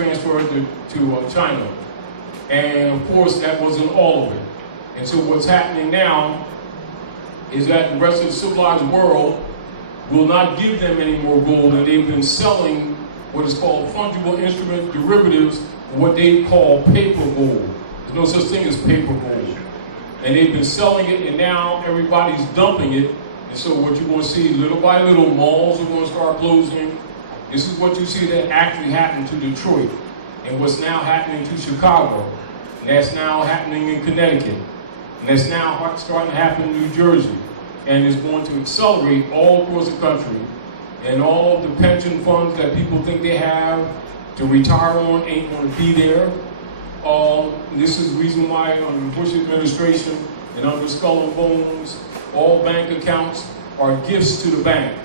transferred to China. And of course, that wasn't all of it. And so what's happening now is that the rest of the civilized world will not give them any more gold, and they've been selling what is called fungible instrument derivatives, what they call paper gold. There's no such thing as paper gold. And they've been selling it, and now everybody's dumping it. And so what you're going to see, little by little, malls are going to start closing. This is what you see that actually happened to Detroit, and what's now happening to Chicago, and that's now happening in Connecticut, and that's now starting to happen in New Jersey, and it's going to accelerate all across the country. And all of the pension funds that people think they have to retire on ain't going to be there. This is the reason why under the Bush administration and under Skull and Bones, all bank accounts are gifts to the bank.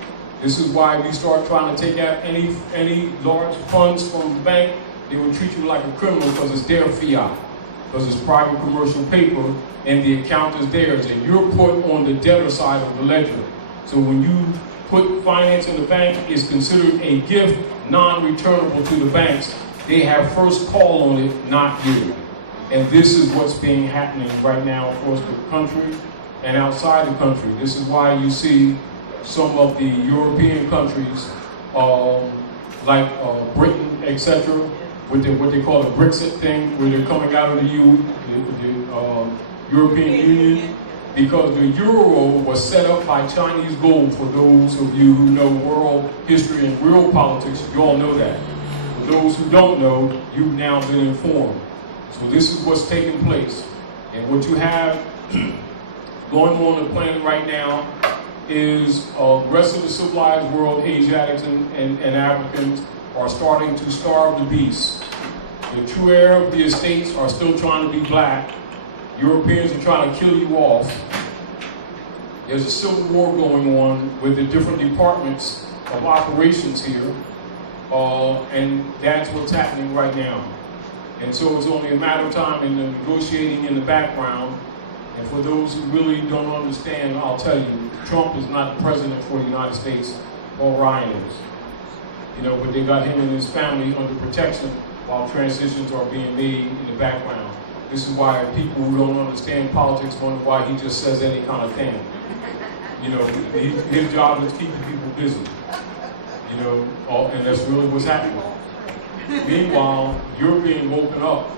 This is why we start trying to take out any large funds from the bank. They will treat you like a criminal because it's their fiat, because it's private commercial paper, and the account is theirs, and you're put on the debtor side of the ledger. So when you put finance in the bank, it's considered a gift, non-returnable to the banks. They have first call on it, not you. And this is what's being happening right now across the country and outside the country. This is why you see some of the European countries, like Britain, etc., with what they call the Brexit thing, where they're coming out of the European Union, because the euro was set up by Chinese gold. For those of you who know world history and real politics, you all know that. For those who don't know, you've now been informed. So this is what's taking place. And what you have going on the planet right now is the rest of the civilized world, Asiatics and Africans, are starting to starve the beast. The true heir of the estates are still trying to be black. Europeans are trying to kill you off. There's a civil war going on with the different departments of operations here, and that's what's happening right now. And so it's only a matter of time in the negotiating in the background. And for those who really don't understand, I'll tell you, Trump is not the president for the United States, or Ryan is. You know, but they got him and his family under protection while transitions are being made in the background. This is why people who don't understand politics wonder why he just says any kind of thing. You know, his job is keeping people busy. You know, and that's really what's happening. Meanwhile, you're being woken up,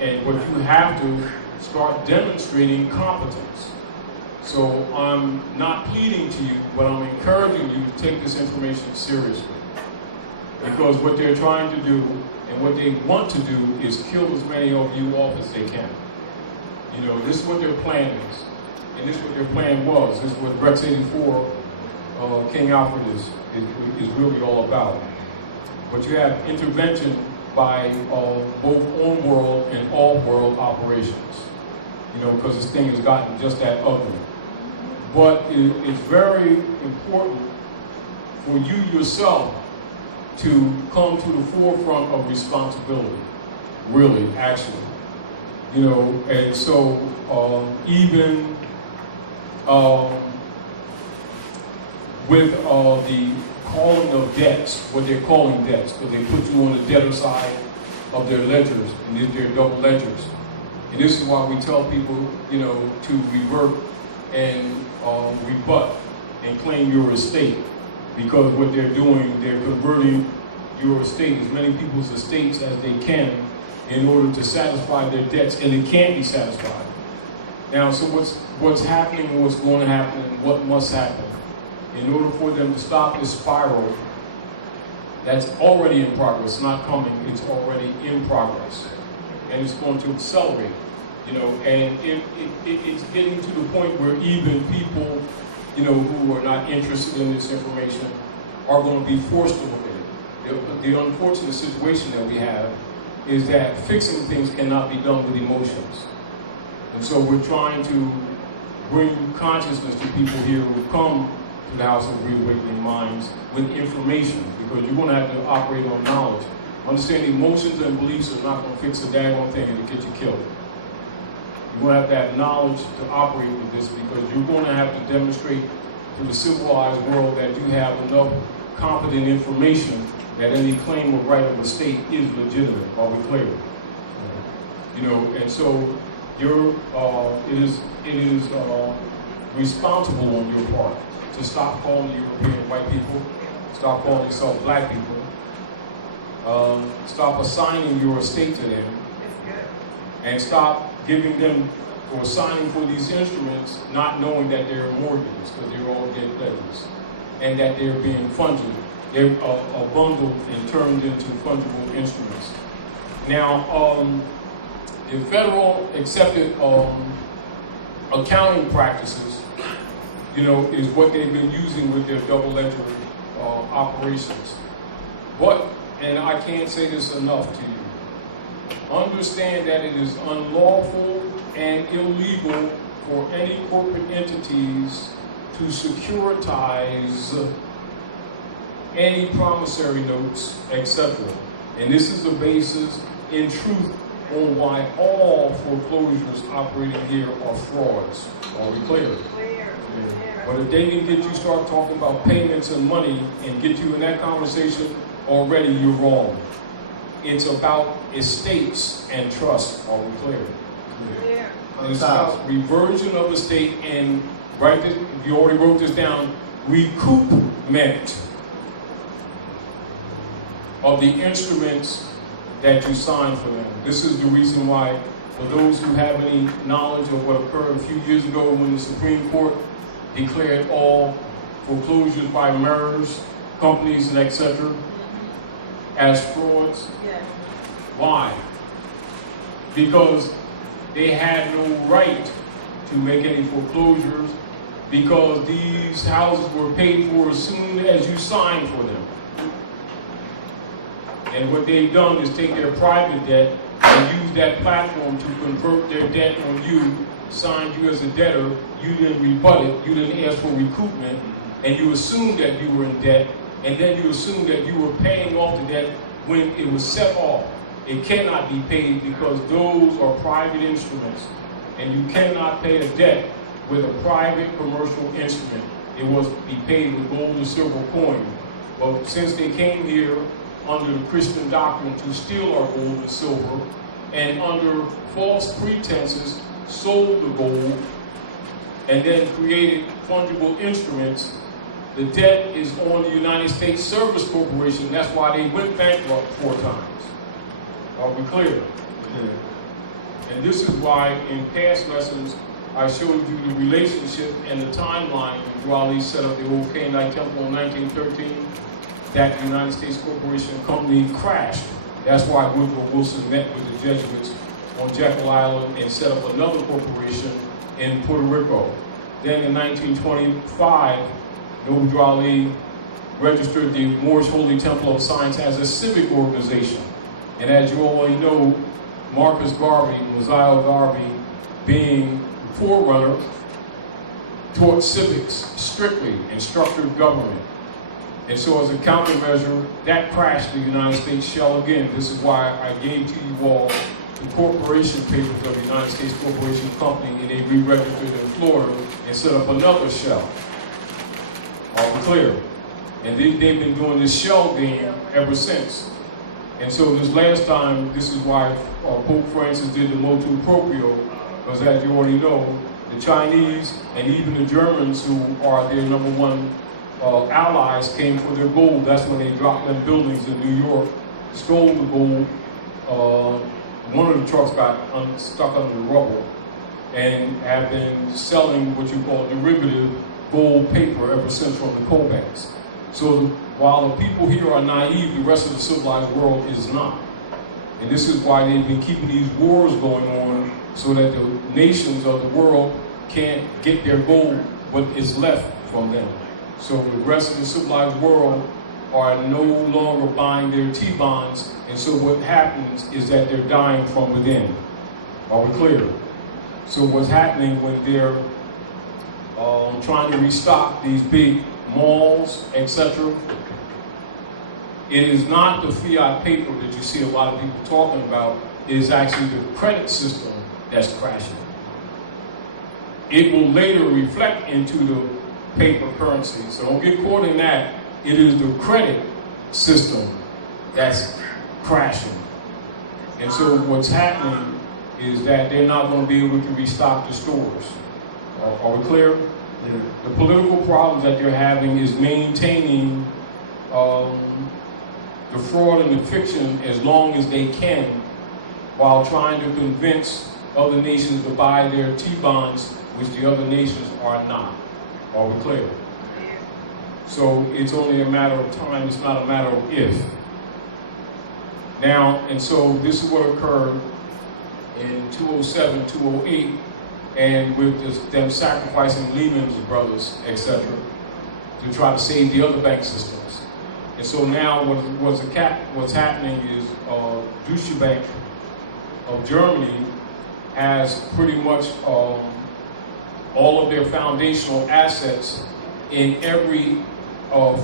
and what you have to start demonstrating competence. So I'm not pleading to you, but I'm encouraging you to take this information seriously. Because what they're trying to do and what they want to do is kill as many of you off as they can. You know, this is what their plan is. And this is what their plan was. This is what Rex 84, King Alfred is really all about. But you have intervention by both on-world and off-world operations. You know, because this thing has gotten just that ugly. But it's very important for you yourself to come to the forefront of responsibility, really, actually. You know, and so even with the calling of debts, what they're calling debts, because they put you on the debtor side of their ledgers, and these are double ledgers. And this is why we tell people, you know, to revert and rebut and claim your estate. Because what they're doing, they're converting your estate, as many people's estates as they can, in order to satisfy their debts, and they can't be satisfied. Now, so what's happening, and what's going to happen, and what must happen, in order for them to stop this spiral that's already in progress, not coming, it's already in progress, and it's going to accelerate, you know, and it's getting to the point where even people, you know, who are not interested in this information are going to be forced to look at it. The unfortunate situation that we have is that fixing things cannot be done with emotions. And so we're trying to bring consciousness to people here who come to the House of Reawakening Minds with information, because you're going to have to operate on knowledge. Understand emotions and beliefs are not going to fix a daggone thing and get you killed. You're going to have knowledge to operate with this, because you're going to have to demonstrate to the civilized world that you have enough competent information that any claim of right of estate is legitimate. Are we clear? You know, and so it is responsible on your part to stop calling European white people, stop calling yourself black people, stop assigning your estate to them, and stop giving them or signing for these instruments not knowing that they're mortgages, because they're all dead letters, and that they're being funded. They're bundled and turned into fungible instruments. Now, the federal accepted accounting practices, you know, is what they've been using with their double ledger operations. But, and I can't say this enough to you, understand that it is unlawful and illegal for any corporate entities to securitize any promissory notes, etc. And this is the basis, in truth, on why all foreclosures operating here are frauds. Are we clear? Clear. But if they can get you start talking about payments and money and get you in that conversation, already you're wrong. It's about estates and trust. Are we clear? Clear. It's about reversion of estate and, right, if you already wrote this down, recoupment of the instruments that you sign for them. This is the reason why, for those who have any knowledge of what occurred a few years ago when the Supreme Court declared all foreclosures by MERS, companies and etc. as frauds. Yes. Why? Because they had no right to make any foreclosures, because these houses were paid for as soon as you signed for them. And what they've done is take their private debt and use that platform to convert their debt on you, signed you as a debtor, you didn't rebut it, you didn't ask for recoupment, and you assumed that you were in debt, and then you assumed that you were paying off the debt when it was set off. It cannot be paid because those are private instruments, and you cannot pay a debt with a private commercial instrument. It was be paid with gold and silver coin. But since they came here under the Christian doctrine to steal our gold and silver, and under false pretenses sold the gold, and then created fungible instruments, the debt is on the United States Service Corporation. That's why they went bankrupt 4 times. Are we clear? Yeah. And this is why in past lessons I showed you the relationship and the timeline when Dwali set up the old Canaanite temple in 1913. That the United States Corporation company crashed. That's why Woodrow Wilson met with the Jesuits on Jekyll Island and set up another corporation in Puerto Rico. Then in 1925, Noble Ali registered the Moorish Holy Temple of Science as a civic organization. And as you already know, Marcus Garvey, Mosiah Garvey, being forerunner, taught civics strictly and structured government. And so as a countermeasure, that crashed the United States shell again. This is why I gave to you all the corporation papers of the United States Corporation Company, and they re-registered in Florida and set up another shell. Are we clear? And they've been doing this shell game ever since. And so this last time, this is why Pope Francis did the motu proprio, because as you already know, the Chinese and even the Germans, who are their #1 allies, came for their gold. That's when they dropped them buildings in New York, stole the gold. One of the trucks got stuck under the rubble, and have been selling what you call derivative gold paper ever since from the Cobans. So while the people here are naive, the rest of the civilized world is not. And this is why they've been keeping these wars going on, so that the nations of the world can't get their gold, what is left from them. So the rest of the civilized world are no longer buying their T-bonds, and so what happens is that they're dying from within. Are we clear? So what's happening when they're trying to restock these big malls, etc., it is not the fiat paper that you see a lot of people talking about. It is actually the credit system that's crashing. It will later reflect into the paper currency. So don't get caught in that. it is the credit system that's crashing. And so what's happening is that they're not going to be able to restock the stores. Are we clear? Yeah. The political problems that they're having is maintaining the fraud and the fiction as long as they can, while trying to convince other nations to buy their T-bonds, which the other nations are not. Are we clear? So it's only a matter of time, it's not a matter of if. Now, and so this is what occurred in 2007, 2008, and with them sacrificing Lehman Brothers, etc., to try to save the other bank systems. And so now what's happening is Deutsche Bank of Germany has pretty much all of their foundational assets in every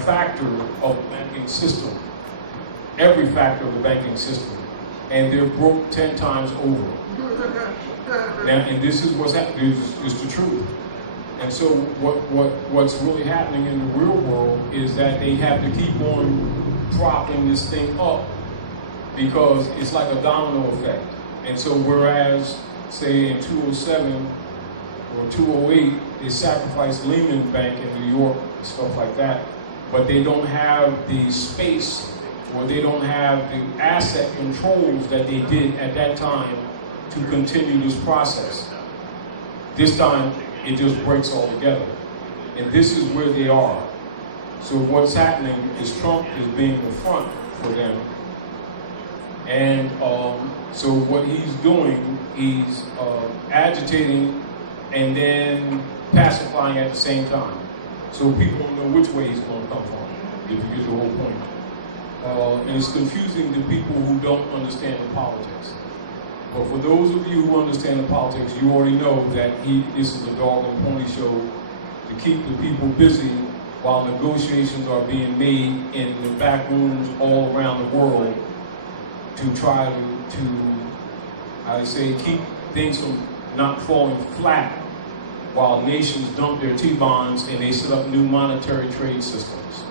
factor of the banking system. Every factor of the banking system. And they're broke 10 times over. Now, and this is what's happening, is the truth. And so what's really happening in the real world is that they have to keep on propping this thing up, because it's like a domino effect. And so whereas, say in 2007 or 2008, they sacrificed Lehman Bank in New York and stuff like that, but they don't have the space, or they don't have the asset controls that they did at that time to continue this process. This time, it just breaks all together. And this is where they are. So what's happening is Trump is being the front for them. And so what he's doing, he's agitating and then pacifying at the same time. So people don't know which way he's going to come from, if you get the whole point. And it's confusing to people who don't understand the politics. But for those of you who understand the politics, you already know that this is a dog and pony show to keep the people busy while negotiations are being made in the back rooms all around the world to try to I say, keep things from not falling flat while nations dump their T-bonds and they set up new monetary trade systems.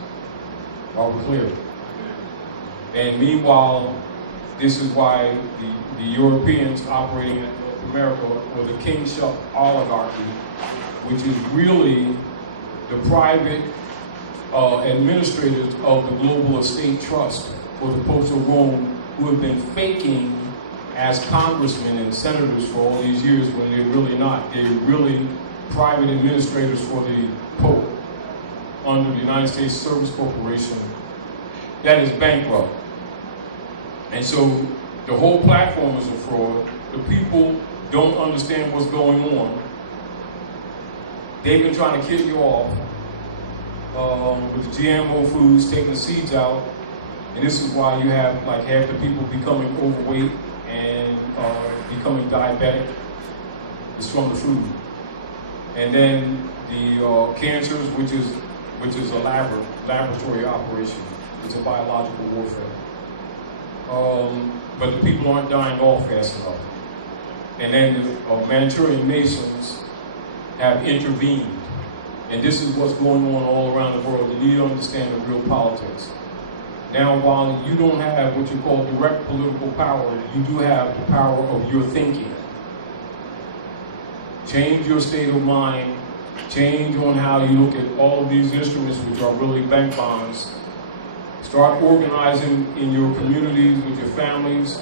Are we clear? And meanwhile, this is why the Europeans operating in North America, or the kingship oligarchy, which is really the private administrators of the global estate trust for the Popes of Rome, who have been faking as congressmen and senators for all these years when they're really not. They're really private administrators for the Pope under the United States Service Corporation that is bankrupt. And so the whole platform is a fraud. The people don't understand what's going on. They've been trying to kill you off with the GMO foods, taking the seeds out. And this is why you have like half the people becoming overweight and becoming diabetic. It's from the food. And then the cancers, which is a laboratory operation. It's a biological warfare. But the people aren't dying off fast enough. And then the Manchurian Masons have intervened. And this is what's going on all around the world. You need to understand the real politics. Now, while you don't have what you call direct political power, you do have the power of your thinking. Change your state of mind. Change on how you look at all of these instruments, which are really bank bonds. Start organizing in your communities with your families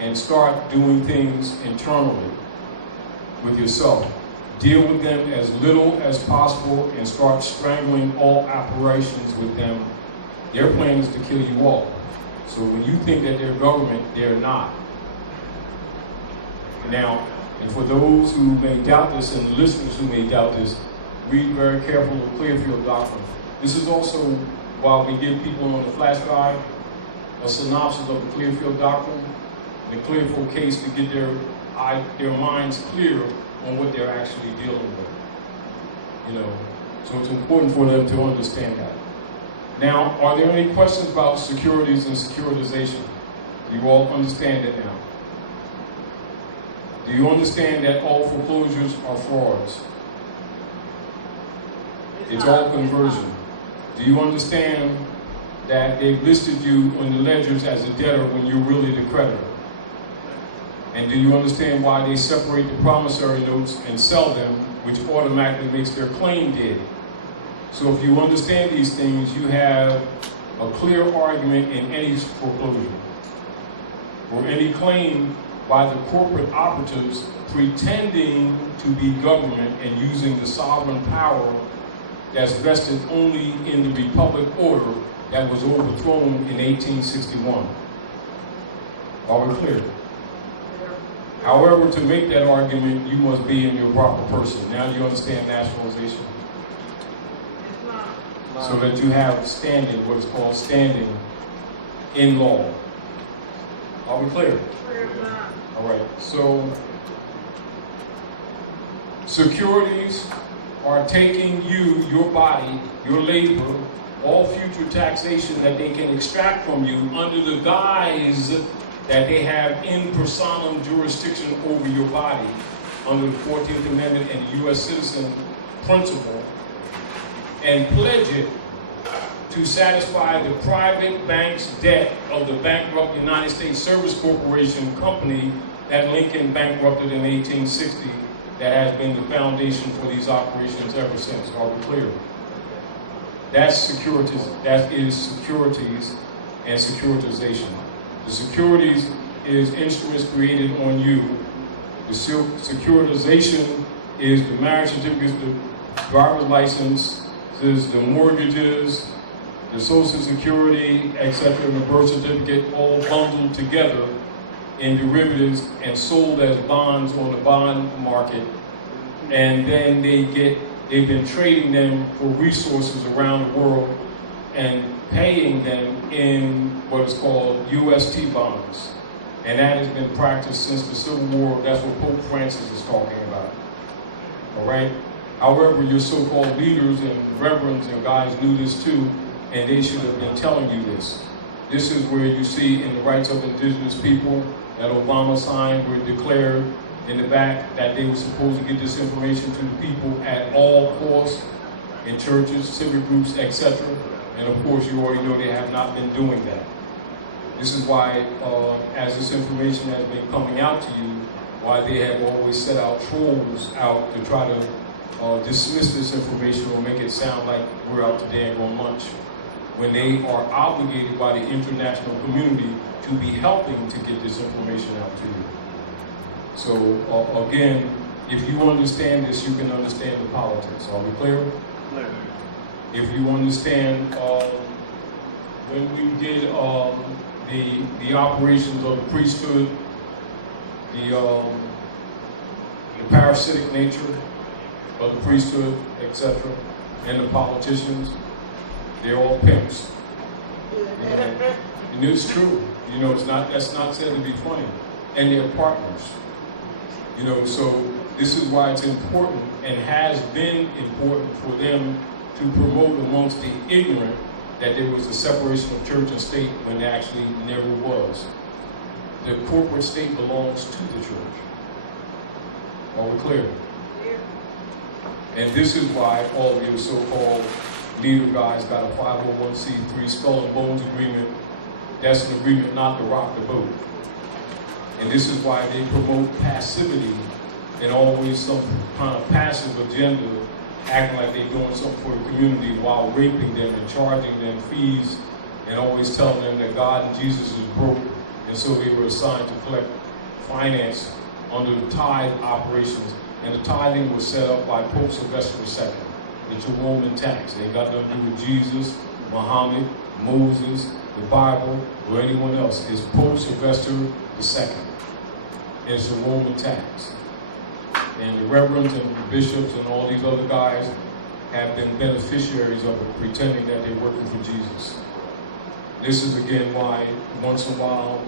and start doing things internally with yourself. Deal with them as little as possible and start strangling all operations with them. Their plan is to kill you all. So when you think that they're government, they're not. Now, and for those who may doubt this and listeners who may doubt this, read very carefully the Clearfield Doctrine. This is also, while we give people on the flash drive, a synopsis of the Clearfield Doctrine, and the Clearfield case to get their minds clear on what they're actually dealing with. You know, so it's important for them to understand that. Now, are there any questions about securities and securitization? Do you all understand it now? Do you understand that all foreclosures are frauds? It's all conversion. Do you understand that they've listed you on the ledgers as a debtor when you're really the creditor? And do you understand why they separate the promissory notes and sell them, which automatically makes their claim dead? So if you understand these things, you have a clear argument in any foreclosure or any claim by the corporate operatives pretending to be government and using the sovereign power that's vested only in the Republic order that was overthrown in 1861. Are we clear? However, to make that argument, you must be in your proper person. Now you understand nationalization? So that you have standing, what is called standing in law. Are we clear? All right, so securities are taking you, your body, your labor, all future taxation that they can extract from you under the guise that they have in personam jurisdiction over your body under the 14th Amendment and the U.S. citizen principle, and pledge it to satisfy the private bank's debt of the bankrupt United States Service Corporation company that Lincoln bankrupted in 1860 that has been the foundation for these operations ever since. Are we clear? That's securities. That is securities and securitization. The securities is instruments created on you. The securitization is the marriage certificates, the driver's license, the mortgages, the Social Security, etc., and the birth certificate, all bundled together in derivatives and sold as bonds on the bond market. And then they've been trading them for resources around the world and paying them in what is called UST bonds. And that has been practiced since the Civil War. That's what Pope Francis is talking about. All right? However, your so-called leaders and reverends and guys knew this too, and they should have been telling you this. This is where you see in the rights of indigenous people that Obama signed were declared in the back that they were supposed to get this information to the people at all costs in churches, civic groups, etc. And of course, you already know they have not been doing that. This is why, as this information has been coming out to you, why they have always set out trolls out to try to dismiss this information or make it sound like we're out to daggone lunch, when they are obligated by the international community to be helping to get this information out to you. So again, if you understand this, you can understand the politics. Are we clear? Clear. If you understand, when we did the operations of the priesthood, the parasitic nature of the priesthood, etc., and the politicians, they're all pimps. And it's true. You know, that's not said to be funny. And they're partners. You know, so this is why it's important and has been important for them to promote amongst the ignorant that there was a separation of church and state when there actually never was. The corporate state belongs to the church. Are we clear? And this is why all of your so-called leader guys got a 501c3 skull and bones agreement. That's an agreement not to rock the boat. And this is why they promote passivity and always some kind of passive agenda, acting like they're doing something for the community while raping them and charging them fees and always telling them that God and Jesus is broke. And so they were assigned to collect finance under the tithe operations. And the tithing was set up by Pope Sylvester II, the Jeroman tax. They got nothing to do with Jesus, Muhammad, Moses, the Bible, or anyone else. It's Pope Sylvester II. It's the Roman tax. And the reverends and the bishops and all these other guys have been beneficiaries of it, pretending that they're working for Jesus. This is again why once in a while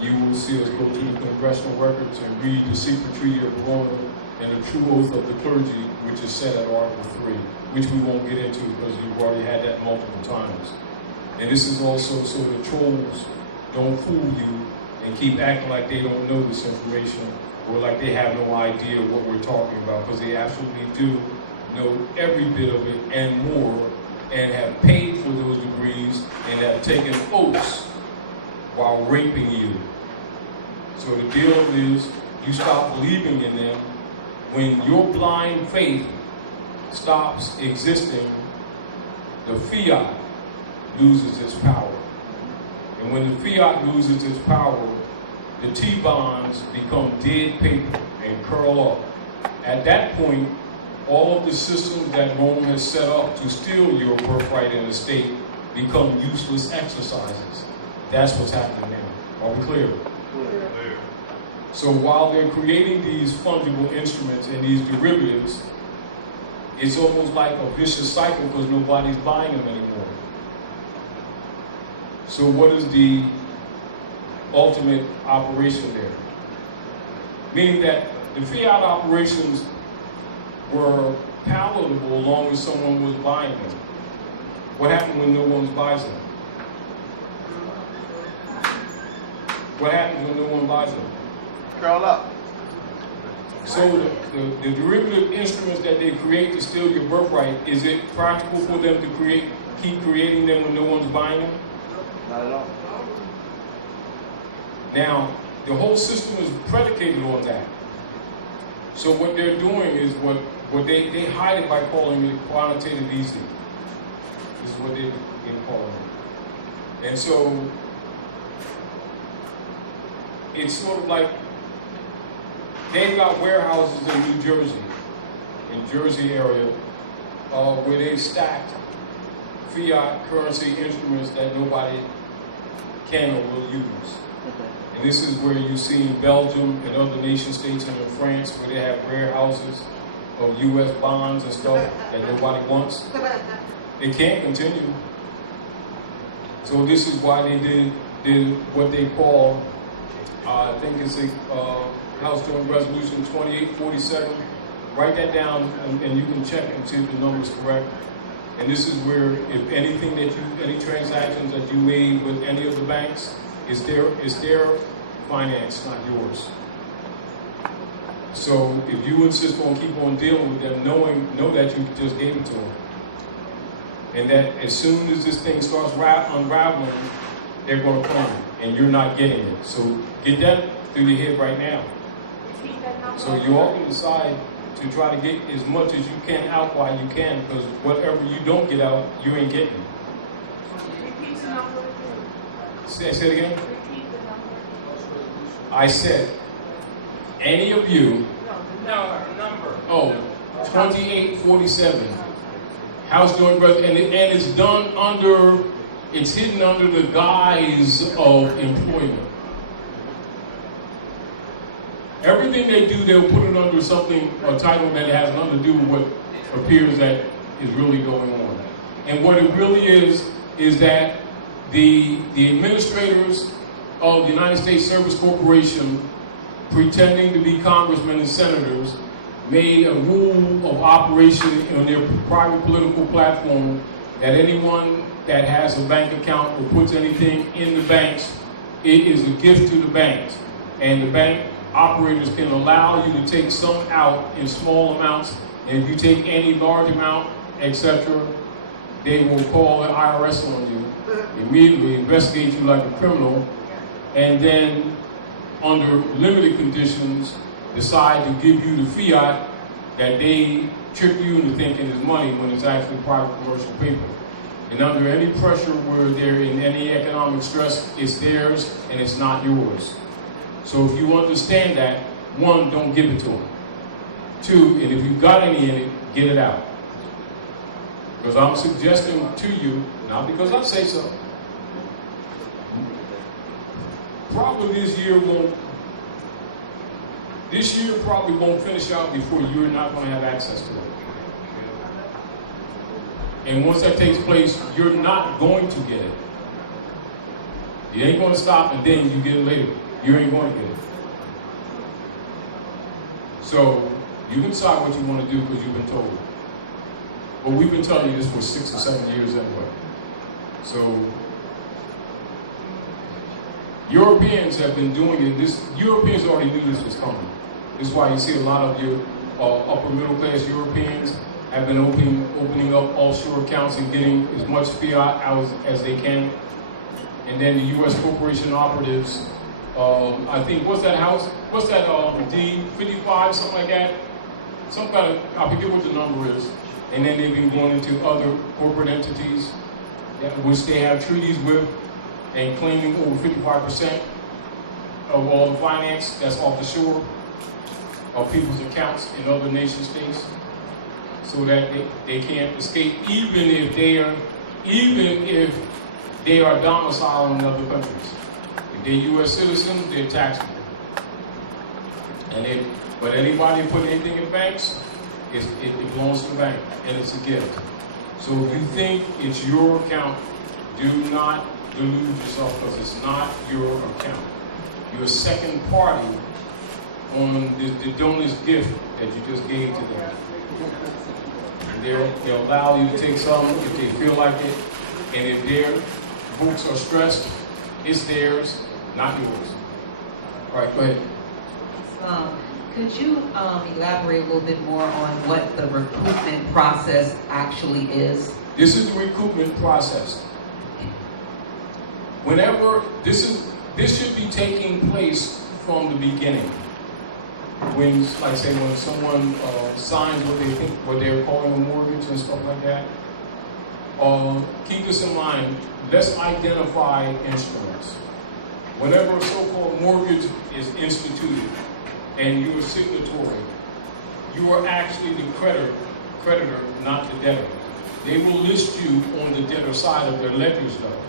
you will see us go to the Congressional records and read the secret treaty of Verona and the true oath of the clergy, which is set at Article 3, which we won't get into because you've already had that multiple times. And this is also so the trolls don't fool you and keep acting like they don't know this information or like they have no idea what we're talking about, because they absolutely do know every bit of it and more and have paid for those degrees and have taken oaths while raping you. So the deal is you stop believing in them. When your blind faith stops existing, the fiat loses its power. And when the fiat loses its power, the T-bonds become dead paper and curl up. At that point, all of the systems that Rome has set up to steal your birthright and estate become useless exercises. That's what's happening now. Are we clear? Clear. So while they're creating these fungible instruments and these derivatives, it's almost like a vicious cycle because nobody's buying them anymore. So what is the ultimate operation there? Meaning that the fiat operations were palatable as long as someone was buying them. What happens when no one buys them? What happens when no one buys them? Curl up. So the derivative instruments that they create to steal your birthright, is it practical for them to keep creating them when no one's buying them? Not at all. Now, the whole system is predicated on that. So what they're doing is what they hide it by calling it quantitative easing. This is what they're calling it. And so it's sort of like they've got warehouses in Jersey area, where they've stacked fiat currency instruments that nobody can or will use. And this is where you see in Belgium and other nation states and in France where they have warehouses of U.S. bonds and stuff that nobody wants. They can't continue. So this is why they did what they call, I think it's a House Joint Resolution 2847. Write that down and you can check and see if the number's correct. And this is where if anything any transactions that you made with any of the banks, is their finance, not yours. So if you insist on keep on dealing with them, know that you just gave it to them. And that as soon as this thing starts unraveling, they're going to come and you're not getting it. So get that through your head right now. So you all can decide to try to get as much as you can out while you can, because whatever you don't get out, you ain't getting. Repeat the number again. Say it again. Repeat the number. I said, any of you. No, the number. Oh, 2847. House Joint Resolution, and it's done under, it's hidden under the guise of employment. Everything they do, they'll put it under something, a title that has nothing to do with what appears that is really going on. And what it really is that the administrators of the United States Service Corporation, pretending to be congressmen and senators, made a rule of operation on their private political platform that anyone that has a bank account or puts anything in the banks, it is a gift to the banks. And the bank operators can allow you to take some out in small amounts, and if you take any large amount, etc., they will call the IRS on you, immediately investigate you like a criminal, and then under limited conditions decide to give you the fiat that they trick you into thinking is money when it's actually private commercial paper. And under any pressure where they're in any economic stress, it's theirs and it's not yours. So if you understand that, one, don't give it to them. Two, and if you've got any in it, get it out. Because I'm suggesting to you, not because I say so, probably this year probably won't finish out before you're not going to have access to it. And once that takes place, you're not going to get it. You ain't going to stop and then you get it later. You ain't going to get it. So you can decide what you want to do because you've been told. But we've been telling you this for 6 or 7 years anyway. So Europeans have been doing it. Europeans already knew this was coming. This is why you see a lot of your upper middle class Europeans have been opening up offshore accounts and getting as much fiat out as they can. And then the U.S. corporation operatives, I think, what's that D 55, something like that? Some kind of, I forget what the number is. And then they've been going into other corporate entities, which they have treaties with, and claiming over 55% of all the finance that's off the shore of people's accounts in other nation states, so that they can't escape, even if they are domiciled in other countries. If they're U.S. citizens, they're taxable. But anybody put anything in banks, it belongs to the bank, and it's a gift. So if you think it's your account, do not delude yourself, because it's not your account. You're a second party on the donor's gift that you just gave to them. They'll allow you to take some if they feel like it, and if their books are stressed, it's theirs, not yours. All right, go ahead. Could you elaborate a little bit more on what the recoupment process actually is? This is the recoupment process. Whenever this should be taking place from the beginning. When, like say, when someone signs what they're calling a mortgage and stuff like that. Keep this in mind. Let's identify instruments. Whenever a so-called mortgage is instituted and you're a signatory, you are actually the creditor, not the debtor. They will list you on the debtor side of their ledgers, though,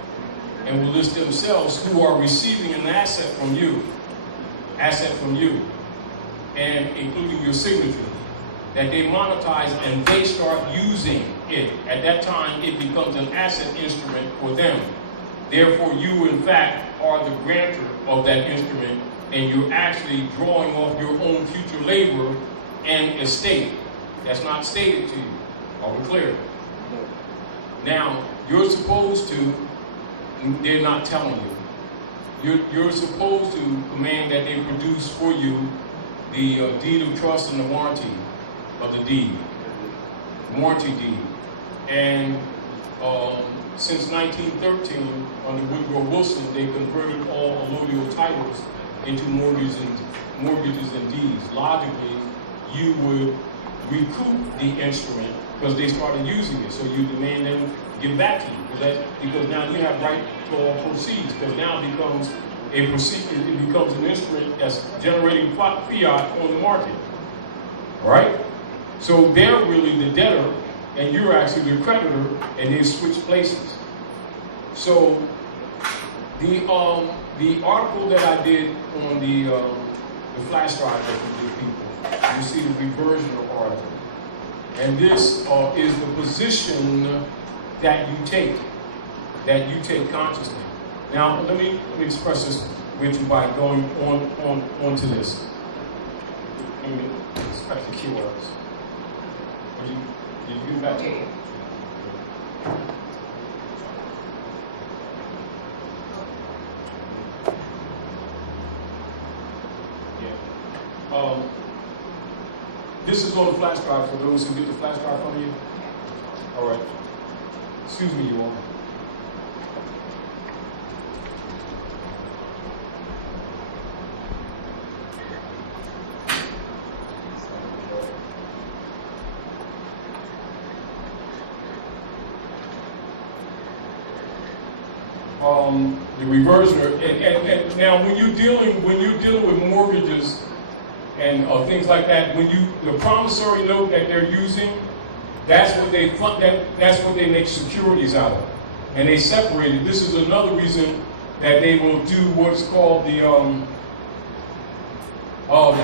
and will list themselves who are receiving an asset from you, and including your signature, that they monetize and they start using it. At that time, it becomes an asset instrument for them. Therefore, you, in fact, are the grantor of that instrument, and you're actually drawing off your own future labor and estate. That's not stated to you. Are we clear? Now, you're supposed to, they're not telling you. You're supposed to command that they produce for you the deed of trust and the warranty of the deed, warranty deed. And since 1913, under Woodrow Wilson, they converted all allodial titles into mortgages and deeds. Logically, you would recoup the instrument because they started using it. So you demand them give back to you because now you have right to all proceeds, because now it becomes an instrument that's generating fiat on the market. All right? So they're really the debtor, and you're actually the creditor, and they switch places. So the article that I did on the flash drive that we give people, you see the reversion of article. And this is the position that you take consciously. Now, let me express this with you by going on to this. Let me express the keywords. Did you get back to it? Yeah. This is on the flash drive for those who get the flash drive from you. All right. Excuse me, you all. The reversion, and now when you're dealing with mortgages and things like that, the promissory note that they're using, that's what they make securities out of, and they separate it. This is another reason that they will do what's called the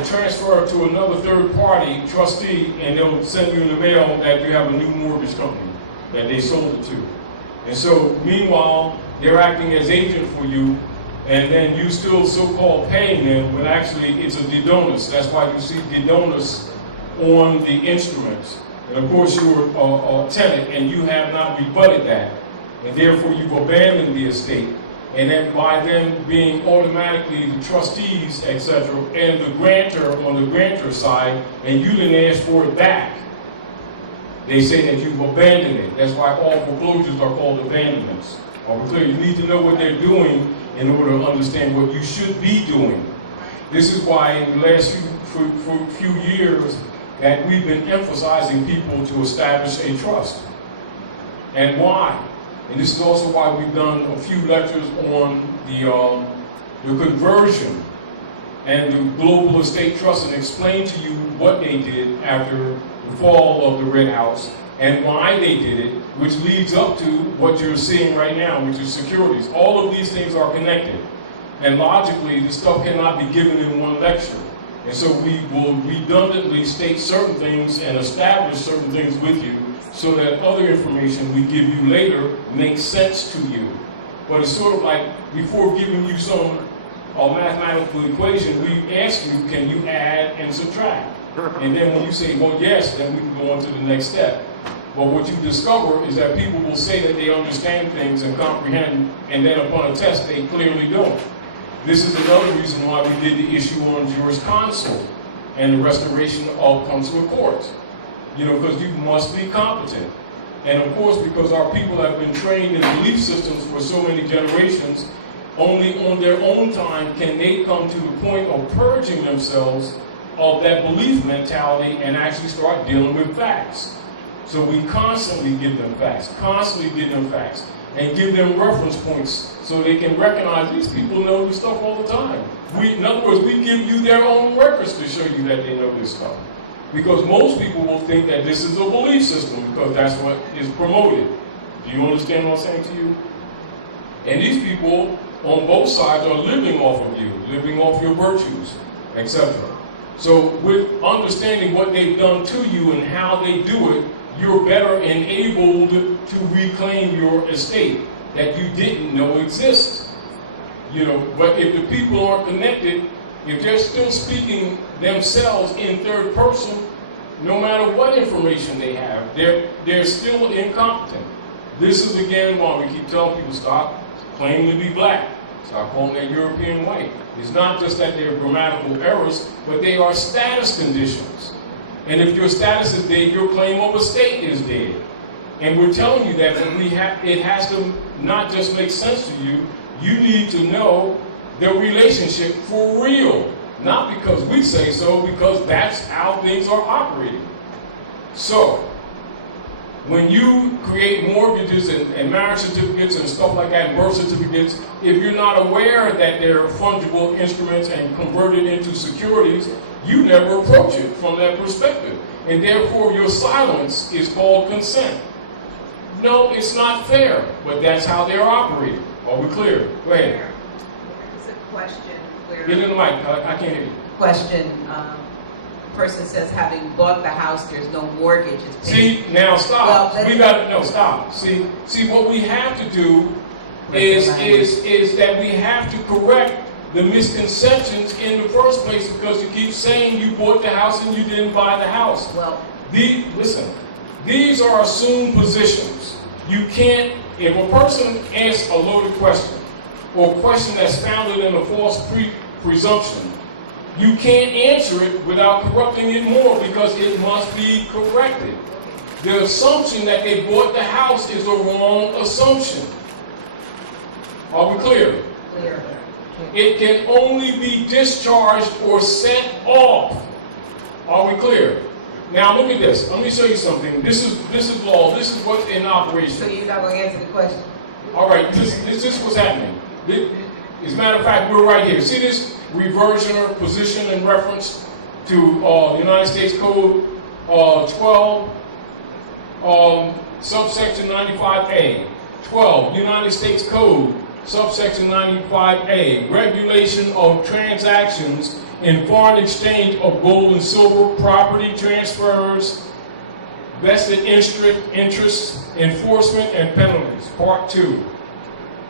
transfer to another third party trustee, and they'll send you in the mail that you have a new mortgage company that they sold it to. And so, meanwhile, they're acting as agent for you, and then you still so-called paying them, when actually it's a dedonus. That's why you see dedonus on the instruments. And of course, you're a tenant, and you have not rebutted that, and therefore you've abandoned the estate. And then by them being automatically the trustees, etc., and the grantor on the grantor side, and you didn't ask for it back. They say that you've abandoned it. That's why all foreclosures are called abandonments. Are we clear? You need to know what they're doing in order to understand what you should be doing. This is why in the last few years that we've been emphasizing people to establish a trust. And why? And this is also why we've done a few lectures on the conversion and the global estate trust and explained to you what they did after the fall of the Red House and why they did it, which leads up to what you're seeing right now, which is securities. All of these things are connected. And logically, this stuff cannot be given in one lecture. And so we will redundantly state certain things and establish certain things with you so that other information we give you later makes sense to you. But it's sort of like before giving you some mathematical equation, we ask you, can you add and subtract? And then when you say, well, yes, then we can go on to the next step. But what you discover is that people will say that they understand things and comprehend, and then upon a test, they clearly don't. This is another reason why we did the issue on juris consult and the restoration of consular courts. You know, because you must be competent. And of course, because our people have been trained in belief systems for so many generations, only on their own time can they come to the point of purging themselves of that belief mentality and actually start dealing with facts. So we constantly give them facts, and give them reference points so they can recognize these people know this stuff all the time. In other words, we give you their own records to show you that they know this stuff. Because most people will think that this is a belief system because that's what is promoted. Do you understand what I'm saying to you? And these people on both sides are living off of you, living off your virtues, etc. So with understanding what they've done to you and how they do it, you're better enabled to reclaim your estate that you didn't know exists. You know, but if the people aren't connected, if they're still speaking themselves in third person, no matter what information they have, they're still incompetent. This is again why we keep telling people stop claiming to be black. Stop calling that European white. It's not just that they're grammatical errors, but they are status conditions. And if your status is dead, your claim of estate is dead. And we're telling you that it has to not just make sense to you. You need to know the relationship for real. Not because we say so, because that's how things are operating. So, when you create mortgages and marriage certificates and stuff like that, birth certificates, if you're not aware that they're fungible instruments and converted into securities, you never approach it from that perspective. And therefore, your silence is called consent. No, it's not fair, but that's how they're operating. Are we clear? Go ahead. It's a question where... Get in the mic. I can't hear you. Question. The person says, having bought the house, there's no mortgage. It's paid. See, now stop. Well, We got to, no, stop. See, what we have to do is that we have to correct the misconceptions in the first place because you keep saying you bought the house and you didn't buy the house. Well, Listen, these are assumed positions. You can't, if a person asks a loaded question or a question that's founded in a false presumption, you can't answer it without corrupting it more because it must be corrected. The assumption that they bought the house is a wrong assumption. Are we clear? clear. It can only be discharged or set off. Are we clear? Now look at this. Let me show you something. This is law. This is what's in operation. So you're not going to answer the question? All right. This is what's happening. As a matter of fact, we're right here. See this reversion or position in reference to United States Code 12, subsection 95A. 12, United States Code, subsection 95A, regulation of transactions in foreign exchange of gold and silver, property transfers, vested interests, enforcement, and penalties. Part 2.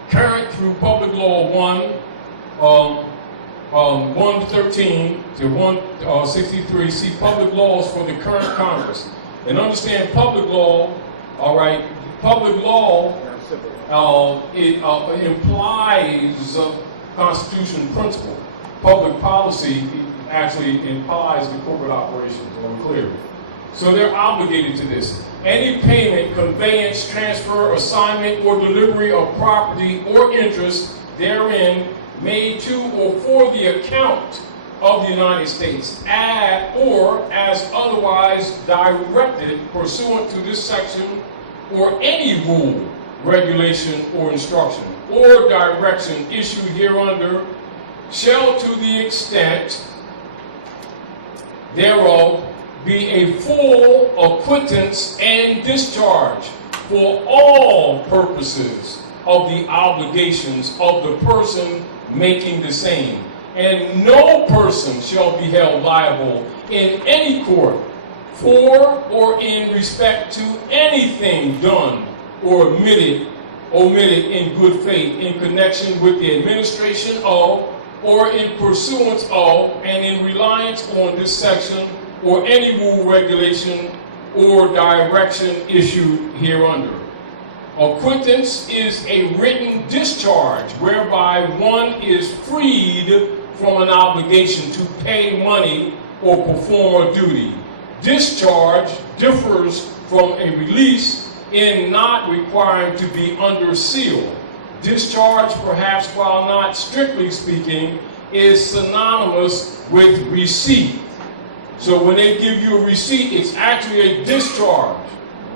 Current through Public Law 113 to 163. See public laws for the current Congress. And understand public law, all right, public law it implies a constitutional principle. Public policy actually implies the corporate operations. Are we clear? So they're obligated to this. Any payment, conveyance, transfer, assignment, or delivery of property or interest therein made to or for the account of the United States at or as otherwise directed pursuant to this section or any rule, regulation, or instruction or direction issued hereunder shall to the extent thereof be a full acquittance and discharge for all purposes of the obligations of the person making the same. And no person shall be held liable in any court for or in respect to anything done or omitted in good faith in connection with the administration of or in pursuance of and in reliance on this section or any rule, regulation, or direction issued hereunder. Acquittance is a written discharge whereby one is freed from an obligation to pay money or perform a duty. Discharge differs from a release in not requiring to be under seal. Discharge, perhaps while not strictly speaking, is synonymous with receipt. So when they give you a receipt, it's actually a discharge.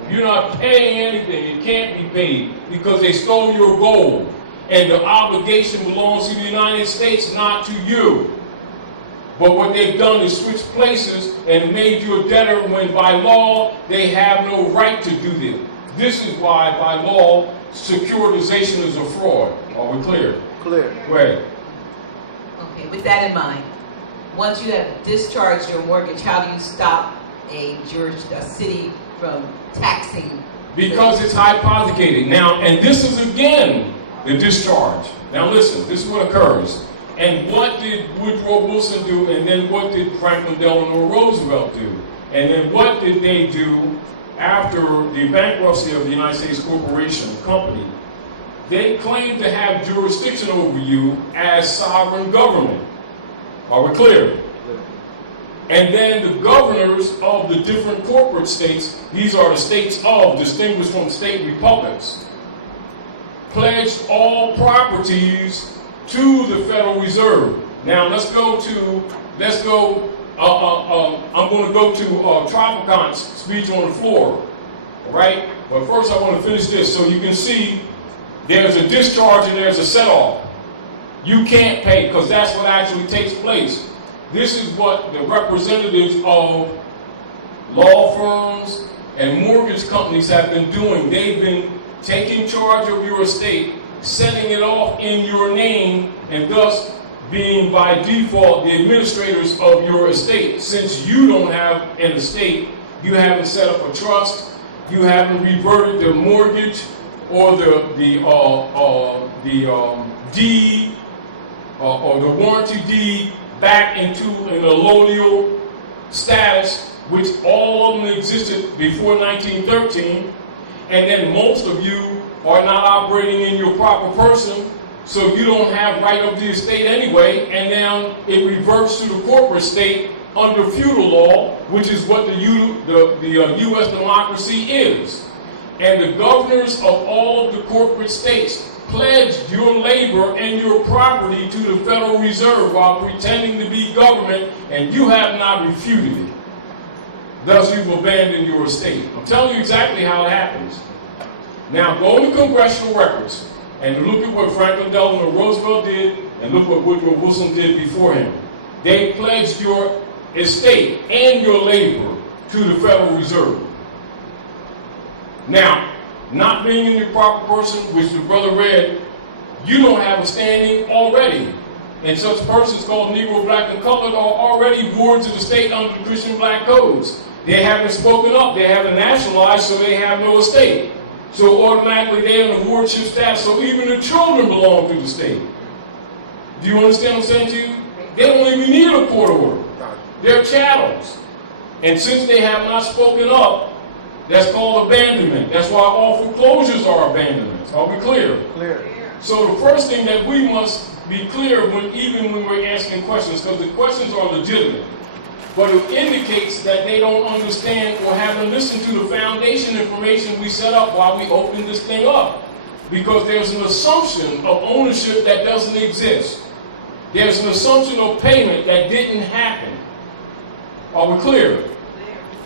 You're not paying anything. It can't be paid because they stole your gold. And the obligation belongs to the United States, not to you. But what they've done is switch places and made you a debtor when by law they have no right to do this. This is why by law securitization is a fraud. Are we clear? Clear. Right. Okay, with that in mind, once you have discharged your mortgage, how do you stop a city from taxing? Because it's hypothecated. Now, and this is again the discharge. Now listen, this is what occurs. And what did Woodrow Wilson do? And then what did Franklin Delano Roosevelt do? And then what did they do after the bankruptcy of the United States Corporation Company? They claimed to have jurisdiction over you as sovereign government. Are we clear? And then the governors of the different corporate states, these are the states of, distinguished from state republics, pledged all properties to the Federal Reserve. Now I'm going to go to Tropicant's speech on the floor, all right? But first I want to finish this so you can see there's a discharge and there's a set-off. You can't pay because that's what actually takes place. This is what the representatives of law firms and mortgage companies have been doing. They've been taking charge of your estate, setting it off in your name, and thus being by default the administrators of your estate. Since you don't have an estate, you haven't set up a trust, you haven't reverted the mortgage or the deed or the warranty deed back into an allodial status, which all of them existed before 1913, and then most of you are not operating in your proper person, so you don't have right of the estate anyway, and now it reverts to the corporate state under feudal law, which is what the U.S. democracy is. And the governors of all of the corporate states pledged your labor and your property to the Federal Reserve while pretending to be government, and you have not refuted it. Thus, you've abandoned your estate. I'm telling you exactly how it happens. Now, go to Congressional records and look at what Franklin Delano Roosevelt did and look what Woodrow Wilson did before him. They pledged your estate and your labor to the Federal Reserve. Now, not being in your proper person, which the brother read, you don't have a standing already. And such persons called Negro, Black, and Colored are already wards of the state under the Christian Black codes. They haven't spoken up. They haven't nationalized, so they have no estate. So automatically they're in the wardship status, so even the children belong to the state. Do you understand what I'm saying to you? They don't even need a court order. They're chattels. And since they have not spoken up, that's called abandonment. That's why all foreclosures are abandonments. Are we clear? Clear. So the first thing that we must be clear even when we're asking questions, because the questions are legitimate. but it indicates that they don't understand or haven't listened to the foundation information we set up while we opened this thing up. Because there's an assumption of ownership that doesn't exist. There's an assumption of payment that didn't happen. Are we clear?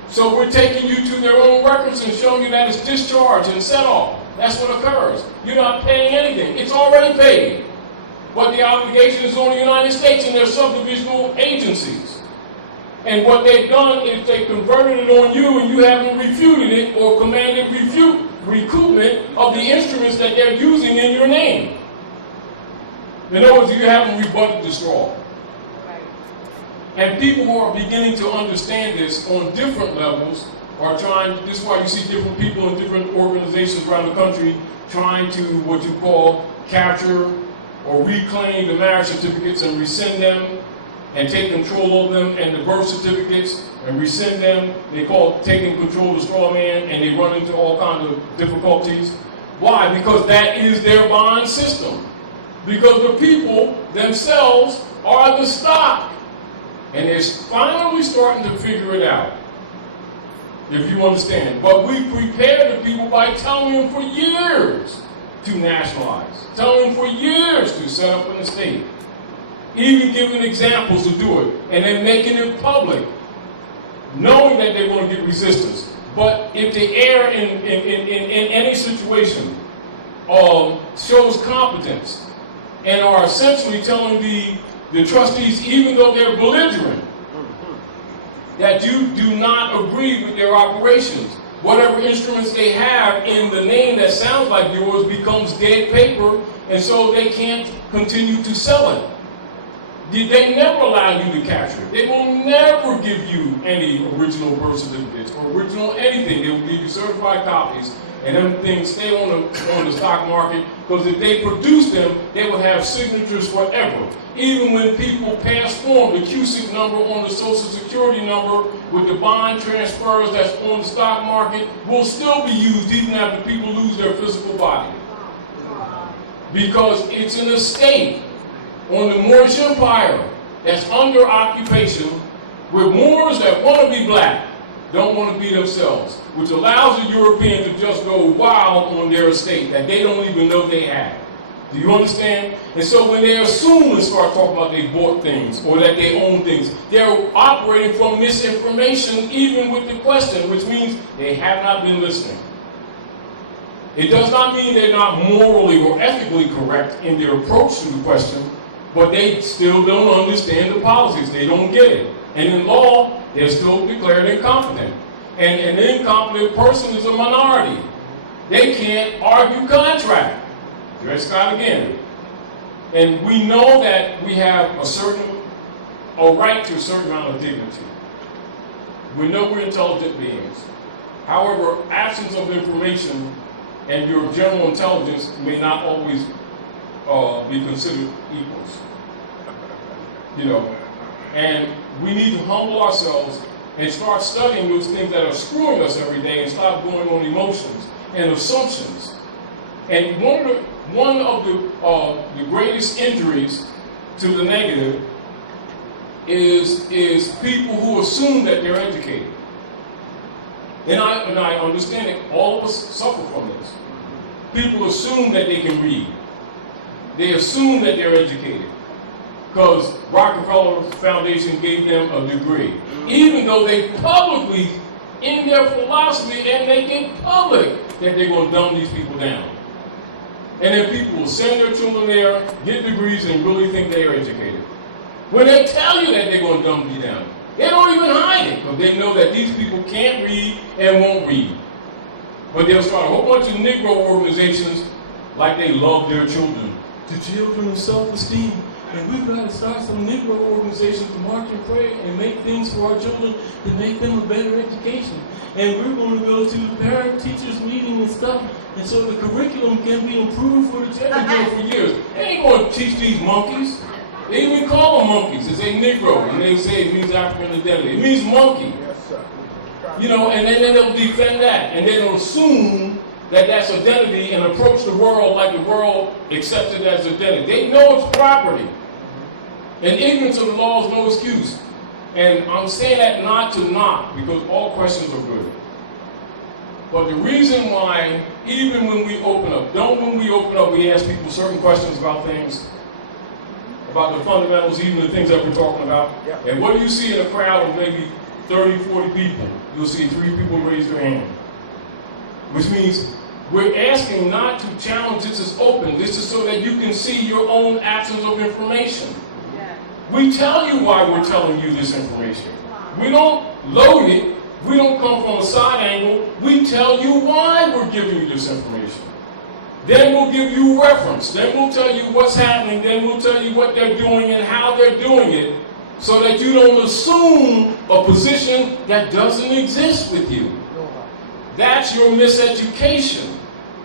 So we're taking you to their own records and showing you that it's discharged and set off. That's what occurs. You're not paying anything. It's already paid. But the obligation is on the United States and their subdivisional agencies. And what they've done is they converted it on you and you haven't refuted it or commanded recoupment of the instruments that they're using in your name. In other words, you haven't rebutted the straw. And people who are beginning to understand this on different levels are trying, this is why you see different people in different organizations around the country trying to, what you call, capture or reclaim the marriage certificates and rescind them and take control of them, and the birth certificates and rescind them. They call it taking control of the straw man, and they run into all kinds of difficulties. Why? Because that is their bond system. Because the people themselves are the stock. And they're finally starting to figure it out, if you understand. But we prepared the people by telling them for years to nationalize, telling them for years to set up an estate, even giving examples to do it, and then making it public, knowing that they're going to get resistance. But if they err in any situation, shows competence, and are essentially telling the trustees, even though they're belligerent, that you do not agree with their operations. Whatever instruments they have in the name that sounds like yours becomes dead paper, and so they can't continue to sell it. They never allow you to capture it. They will never give you any original birth certificates or original anything. They will give you certified copies, and them things stay on the stock market, because if they produce them, they will have signatures forever. Even when people pass form, the QSIC number on the Social Security number with the bond transfers that's on the stock market will still be used even after people lose their physical body. Because it's an estate on the Moorish Empire that's under occupation with Moors that want to be black, don't want to be themselves, which allows the European to just go wild on their estate that they don't even know they have. Do you understand? And so when they assume and start talking about they bought things or that they own things, they're operating from misinformation even with the question, which means they have not been listening. It does not mean they're not morally or ethically correct in their approach to the question, but they still don't understand the policies. They don't get it. And in law, they're still declared incompetent. And an incompetent person is a minority. They can't argue contract. Dred Scott again. And we know that we have a right to a certain amount of dignity. We know we're intelligent beings. However, absence of information and your general intelligence may not always be considered equals. You know, and we need to humble ourselves and start studying those things that are screwing us every day and stop going on emotions and assumptions. And one of the greatest injuries to the negative is people who assume that they're educated. And I understand that all of us suffer from this. People assume that they can read. They assume that they're educated because Rockefeller Foundation gave them a degree, even though they publicly, in their philosophy, and make it public that they're going to dumb these people down. And then people will send their children there, get degrees, and really think they are educated. When they tell you that they're going to dumb you down, they don't even hide it, because they know that these people can't read and won't read. But they'll start a whole bunch of Negro organizations like they love their children. The children of self-esteem. And we've got to start some Negro organizations to march and pray and make things for our children to make them a better education. And we're going to go to the parent-teachers meeting and stuff, and so the curriculum can be improved for the children for years. They ain't going to teach these monkeys. They even call them monkeys. They say Negro, and they say it means African identity. It means monkey. You know, and then they'll defend that, and then they'll assume that that's identity and approach the world like the world accepts it as identity. They know it's property. And ignorance of the law is no excuse. And I'm saying that not to knock, because all questions are good. But the reason why, even when we open up, we ask people certain questions about things, about the fundamentals, even the things that we're talking about. Yeah. And what do you see in a crowd of maybe 30, 40 people? You'll see 3 people raise their hand. Which means we're asking not to challenge, this is open. This is so that you can see your own absence of information. Yeah. We tell you why we're telling you this information. We don't load it. We don't come from a side angle. We tell you why we're giving you this information. Then we'll give you reference. Then we'll tell you what's happening. Then we'll tell you what they're doing and how they're doing it, so that you don't assume a position that doesn't exist with you. That's your miseducation.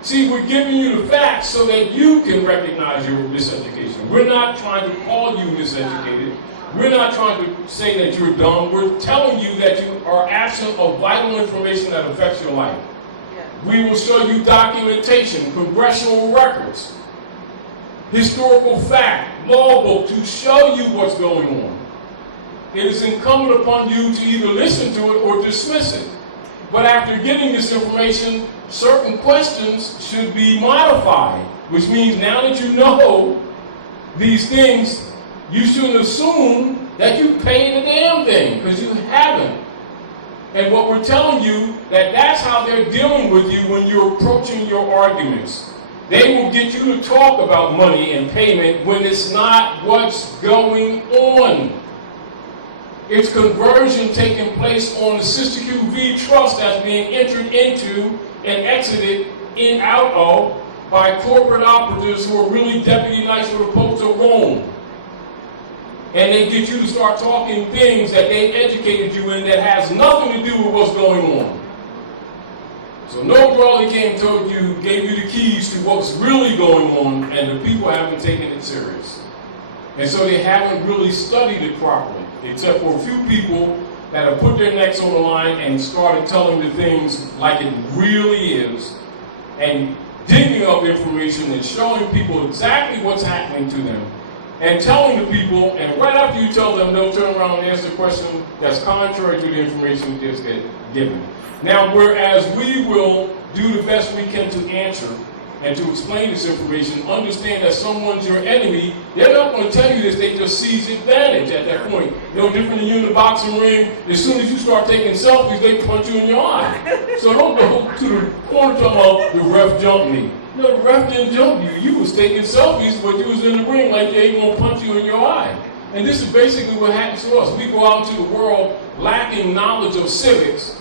See, we're giving you the facts so that you can recognize your miseducation. We're not trying to call you miseducated. We're not trying to say that you're dumb. We're telling you that you are absent of vital information that affects your life. We will show you documentation, congressional records, historical fact, law book to show you what's going on. It is incumbent upon you to either listen to it or dismiss it. But after getting this information, certain questions should be modified, which means now that you know these things, you shouldn't assume that you paid the damn thing, because you haven't. And what we're telling you, that's how they're dealing with you when you're approaching your arguments. They will get you to talk about money and payment when it's not what's going on. It's conversion taking place on the Sister QV trust that's being entered into and exited out of by corporate operatives who are really deputy knights for the Pope of Rome. And they get you to start talking things that they educated you in that has nothing to do with what's going on. So no Brawley came and told you, gave you the keys to what's really going on, and the people haven't taken it serious. And so they haven't really studied it properly, except for a few people that have put their necks on the line and started telling the things like it really is, and digging up information and showing people exactly what's happening to them, and telling the people, and right after you tell them, they'll turn around and ask a question that's contrary to the information that's given. Now, whereas we will do the best we can to answer and to explain this information, understand that someone's your enemy, they're not going to tell you this, they just seize advantage at that point. No different than you in the boxing ring. As soon as you start taking selfies, they punch you in your eye. So don't go to the corner talking about the ref jumped me. No, the ref didn't jump you. You was taking selfies, but you was in the ring like they ain't gonna punch you in your eye. And this is basically what happens to us. We go out into the world lacking knowledge of civics,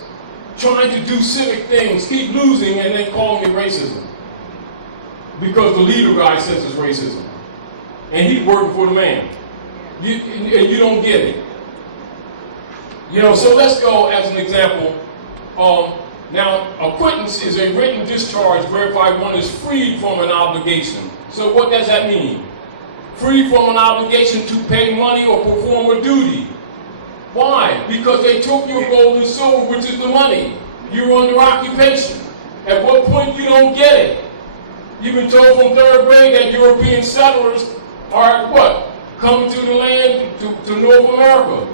trying to do civic things, keep losing, and then calling it racism. Because the leader guy says it's racism. And he's working for the man. And you don't get it. You know, so let's go as an example. Now, acquittance is a written discharge whereby one is freed from an obligation. So what does that mean? Freed from an obligation to pay money or perform a duty. Why? Because they took your gold and silver, which is the money. You're under occupation. At what point you don't get it? You've been told from third grade that European settlers are what? Coming to the land, to North America.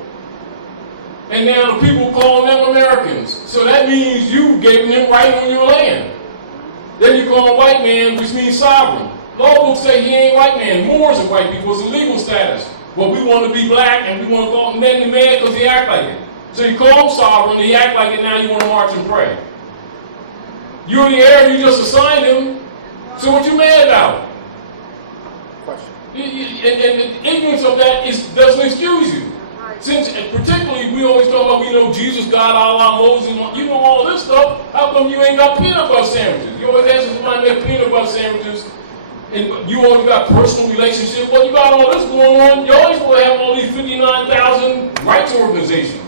And now the people call them Americans. So that means you gave them right on your land. Then you call him white man, which means sovereign. Law books say he ain't white man. Moors are white people. It's a legal status. But we want to be black and we want to call him men to man because he act like it. So you call him sovereign, he act like it, now you want to march and pray. You're the heir, you just assigned him. So what you mad about? Question. And the ignorance of that doesn't excuse you. Since, particularly, we always talk about, we know Jesus, God, Allah, Moses, you know all this stuff. How come you ain't got peanut butter sandwiches? You always ask somebody to make peanut butter sandwiches, and you always got personal relationship. Well, you got all this going on. You always want to have all these 59,000 rights organizations.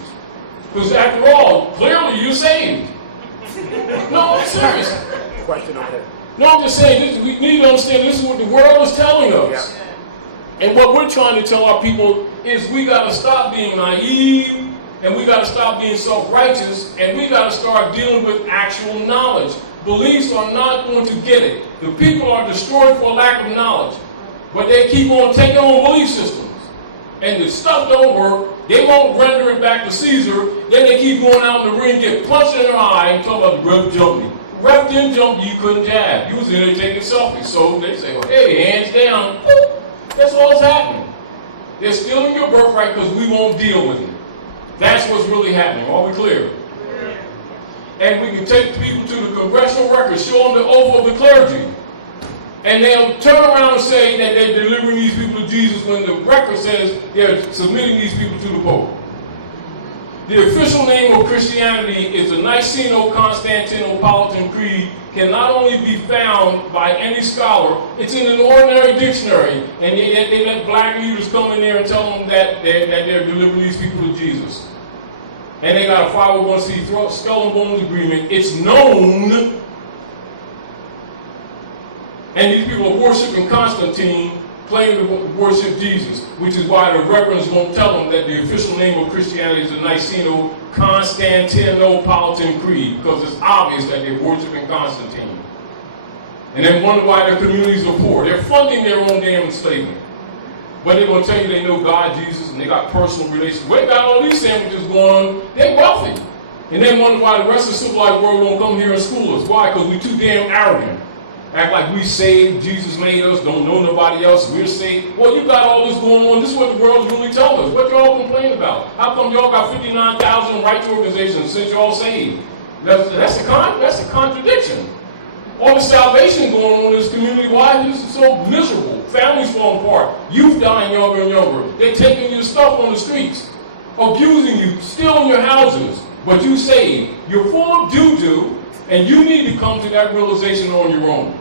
Because after all, clearly you're saved. No, I'm serious. Question over there. No, I'm just saying, we need to understand this is what the world is telling us. Yeah. And what we're trying to tell our people is we got to stop being naive, and we got to stop being self-righteous, and we got to start dealing with actual knowledge. Beliefs are not going to get it. The people are destroyed for lack of knowledge. But they keep on taking on belief systems. And the stuff don't work, They won't render it back to Caesar. Then they keep going out in the ring, get punched in the eye, and talk about the ref jumped me. Ref didn't jump you, you couldn't jab. You was in there taking selfies. So they say, well, hey, hands down. That's all that's happening. They're stealing your birthright because we won't deal with it. That's what's really happening. Are we clear? And we can take people to the Congressional record, show them the oath of the clergy. And they'll turn around and say that they're delivering these people to Jesus when the record says they're submitting these people to the Pope. The official name of Christianity is the Niceno-Constantinopolitan Creed, can not only be found by any scholar, it's in an ordinary dictionary, and yet they let black leaders come in there and tell them that they're delivering these people to Jesus. And they got a 501c skull and bones agreement. It's known. And these people are worshiping Constantine, claiming to worship Jesus, which is why the reverends won't tell them that the official name of Christianity is the Niceno-Constantinopolitan Creed, because it's obvious that they're worshiping Constantine. And then wonder why their communities are poor. They're funding their own damn enslavement. But they're going to tell you they know God, Jesus, and they got personal relations. They got all these sandwiches going on. They're wealthy. And then wonder why the rest of the civilized world won't come here and school us. Why? Because we're too damn arrogant. Act like we saved, Jesus made us, don't know nobody else, we're saved. Well, you got all this going on. This is what the world's really telling us. What y'all complain about? How come y'all got 59,000 rights organizations since y'all saved? That's a contradiction. All the salvation going on in this community, why is it so miserable? Families falling apart, youth dying younger and younger. They're taking your stuff on the streets, abusing you, stealing your houses, but you saved. You're full of doo-doo, and you need to come to that realization on your own.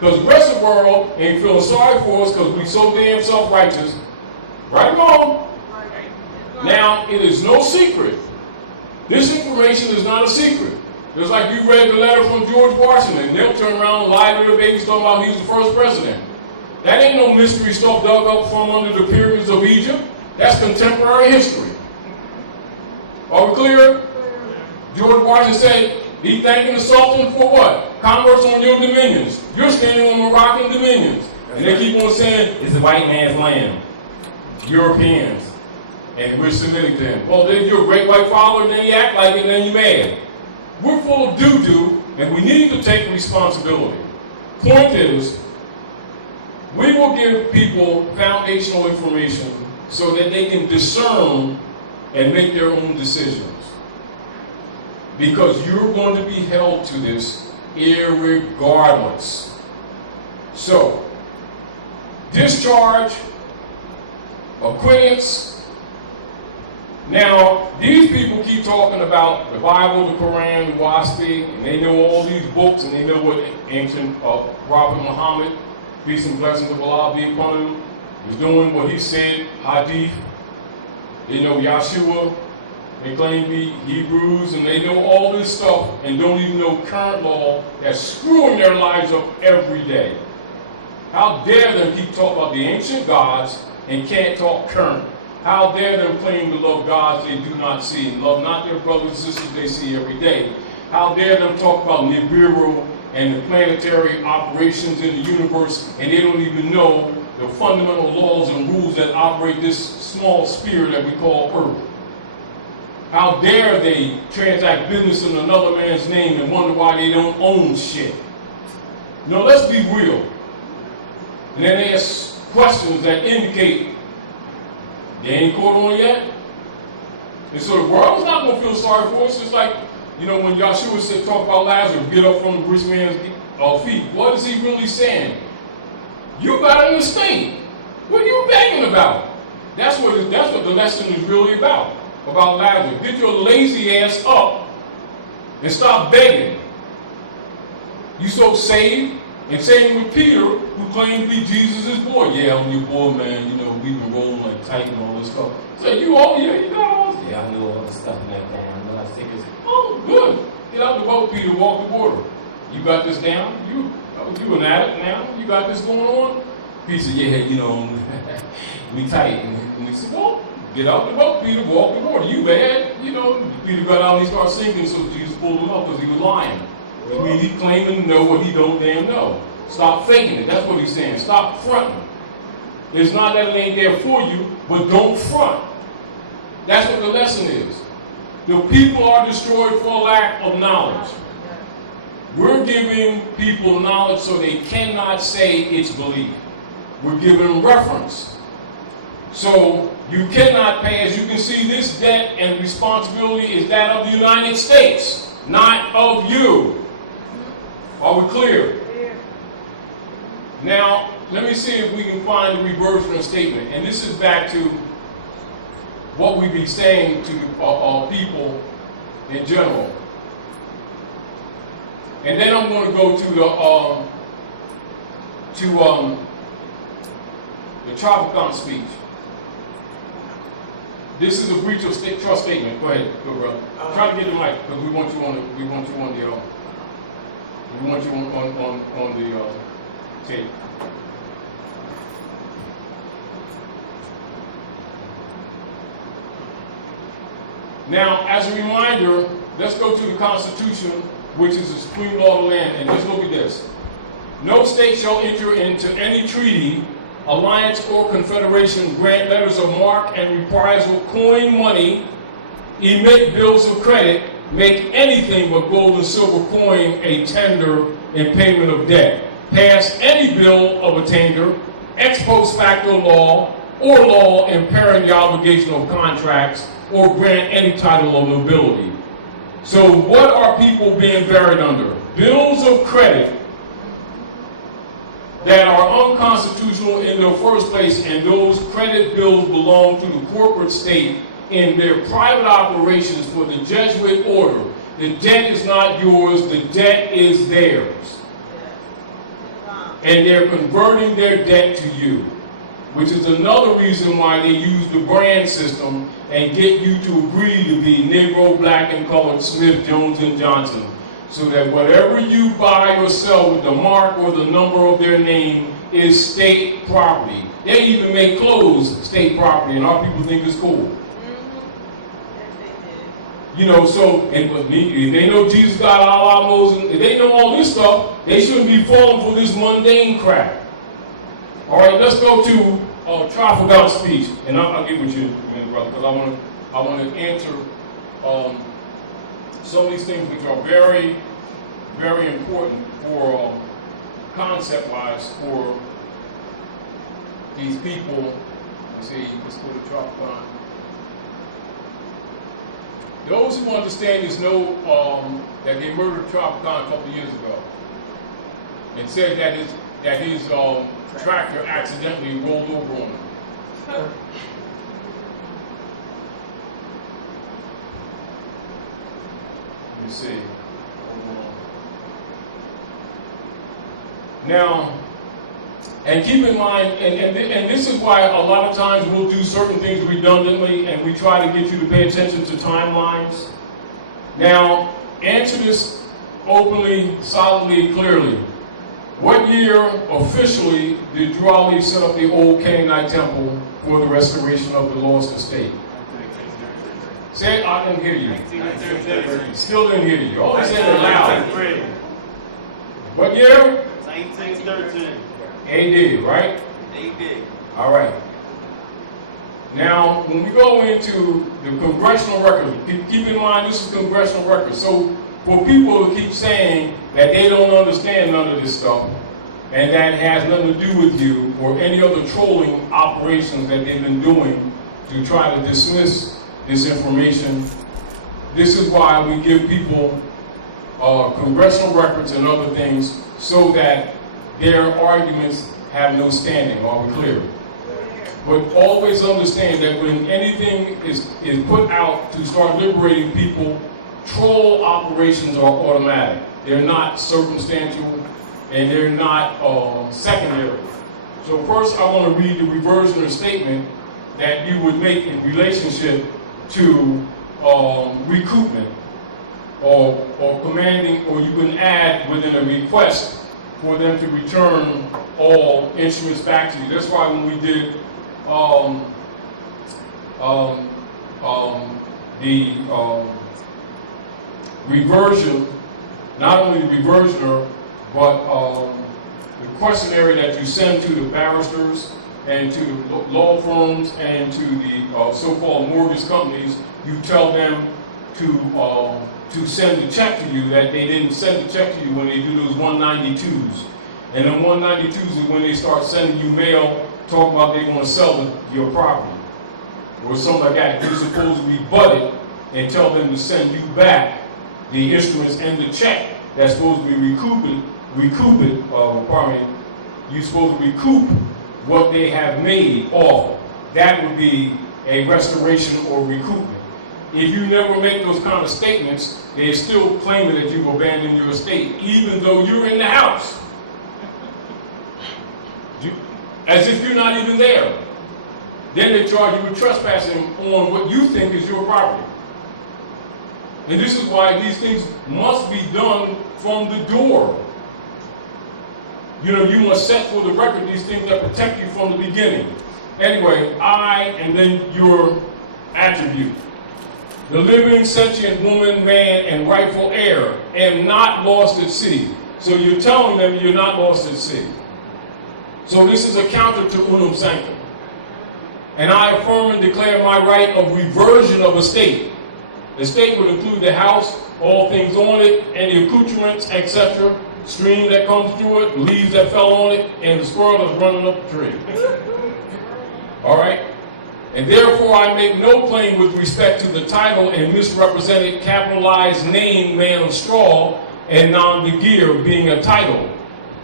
Because the rest of the world ain't feeling sorry for us because we so damn self-righteous. Right or wrong? Now, it is no secret. This information is not a secret. Just like you read the letter from George Washington, and they'll turn around and lie to the babies talking about he was the first president. That ain't no mystery stuff dug up from under the pyramids of Egypt. That's contemporary history. Are we clear? George Washington said, he thanking the Sultan for what? Commerce on your dominions. You're standing on Moroccan dominions. And they keep on saying, it's a white man's land. Europeans. And we're submitting to him. Well, then you're a great white father, and then you act like it, and then you're mad. We're full of doo-doo, and we need to take responsibility. Point is, we will give people foundational information so that they can discern and make their own decisions. Because you're going to be held to this irregardless. So, discharge, acquittance. Now, these people keep talking about the Bible, the Quran, the WASPI, and they know all these books, and they know what ancient Prophet Muhammad, peace and blessings of Allah be upon him, was doing, what he said, Hadith. They know Yahshua. They claim to be Hebrews, and they know all this stuff and don't even know current law that's screwing their lives up every day. How dare them keep talking about the ancient gods and can't talk current? How dare them claim to love gods they do not see and love not their brothers and sisters they see every day? How dare them talk about Nibiru and the planetary operations in the universe, and they don't even know the fundamental laws and rules that operate this small sphere that we call Earth? How dare they transact business in another man's name and wonder why they don't own shit? No, let's be real. And then they ask questions that indicate they ain't caught on yet. And so the world's not going to feel sorry for us. It's like, you know, when Yahshua said, talk about Lazarus, get up from the rich man's feet. What is he really saying? You got an estate. What are you begging about? That's what the lesson is really about Lazarus. Get your lazy ass up and stop begging. You so saved, and same with Peter, who claimed to be Jesus' boy. Yeah, I'm your boy, man. You know, we've been rolling like tight and all this stuff. So you got all this. Yeah, I know all the stuff in that thing. I know I think it's, oh, good. Get out the boat, Peter, walk the water. You got this down? You an addict now? You got this going on? He said, yeah, you know, we tight. And he said, well, get out the boat, Peter, walk the water. You bad. You know, Peter got out and he started sinking, so Jesus pulled him up because he was lying. I mean, he claiming to know what he don't damn know. Stop faking it. That's what he's saying. Stop fronting. It's not that it ain't there for you, but don't front. That's what the lesson is. The people are destroyed for lack of knowledge. We're giving people knowledge so they cannot say it's belief. We're giving them reference. So you cannot pay, as you can see, this debt and responsibility is that of the United States, not of you. Are we clear? Now, let me see if we can find the reversion of statement. And this is back to what we be saying to people in general. And then I'm going to go to the Tropicon speech. This is a breach of trust statement. Go ahead, go brother. Try to get the mic because we want you on the tape. Now, as a reminder, let's go to the Constitution, which is the supreme law of the land, and just look at this. No state shall enter into any treaty, alliance, or confederation, grant letters of marque and reprisal, coin money, emit bills of credit, make anything but gold and silver coin a tender in payment of debt, pass any bill of attainder, ex post facto law, or law impairing the obligation of contracts, or grant any title of nobility. So what are people being buried under? Bills of credit that are unconstitutional in the first place, and those credit bills belong to the corporate state in their private operations for the Jesuit order. The debt is not yours, the debt is theirs. And they're converting their debt to you, which is another reason why they use the brand system and get you to agree to be Negro, Black, and Colored, Smith, Jones, and Johnson, so that whatever you buy or sell with the mark or the number of their name is state property. They even make clothes state property, and our people think it's cool. You know, so, and if they know Jesus got Allah, Moses, if they know all this stuff, they shouldn't be falling for this mundane crap. All right, let's go to Trafalgar speech, and I'll get with you, brother, because I want to answer some of these things which are very, very important for concept-wise for these people. Let's see, let's go to Trafalgar. Those who understand this know that they murdered Trafalgar a couple of years ago, and said that his tractor accidentally rolled over on him. Let me see. Now, and keep in mind, and this is why a lot of times we'll do certain things redundantly, and we try to get you to pay attention to timelines. Now, answer this openly, solidly, and clearly. What year officially did Drew Ali set up the old Canaanite temple for the restoration of the lost estate? Say it, I didn't hear you. Still didn't hear you. You always say it loud. What year? 1913. AD, right? AD. All right. Now, when we go into the congressional record, keep in mind this is congressional record. So for people to keep saying that they don't understand none of this stuff, and that has nothing to do with you or any other trolling operations that they've been doing to try to dismiss this information, this is why we give people congressional records and other things so that their arguments have no standing. Are we clear? But always understand that when anything is put out to start liberating people, troll operations are automatic. They're not circumstantial, and they're not secondary. So first I want to read the reversionary statement that you would make in relationship to recoupment or commanding, or you can add within a request for them to return all instruments back to you. That's why when we did the reversion, not only the reversioner, but the questionnaire that you send to the barristers and to the law firms and to the so-called mortgage companies, you tell them to send a check to you, that they didn't send the check to you when they do those 192s. And then 192s is when they start sending you mail talking about they're going to sell your property or something like that. You're supposed to rebut it and tell them to send you back the instruments and the check that's supposed to be you're supposed to recoup what they have made off. That would be a restoration or recoupment. If you never make those kind of statements, they're still claiming that you've abandoned your estate, even though you're in the house. As if you're not even there. Then they charge you with trespassing on what you think is your property. And this is why these things must be done from the door. You know, you must set for the record these things that protect you from the beginning. Anyway, and then your attribute. The living, sentient woman, man, and rightful heir, am not lost at sea. So you're telling them you're not lost at sea. So this is a counter to unum sanctum. And I affirm and declare my right of reversion of estate. Estate would include the house, all things on it, any accoutrements, etc., stream that comes through it, leaves that fell on it, and the squirrel that's running up the tree. All right? And therefore I make no claim with respect to the title and misrepresented capitalized name man of straw and non-begeer being a title,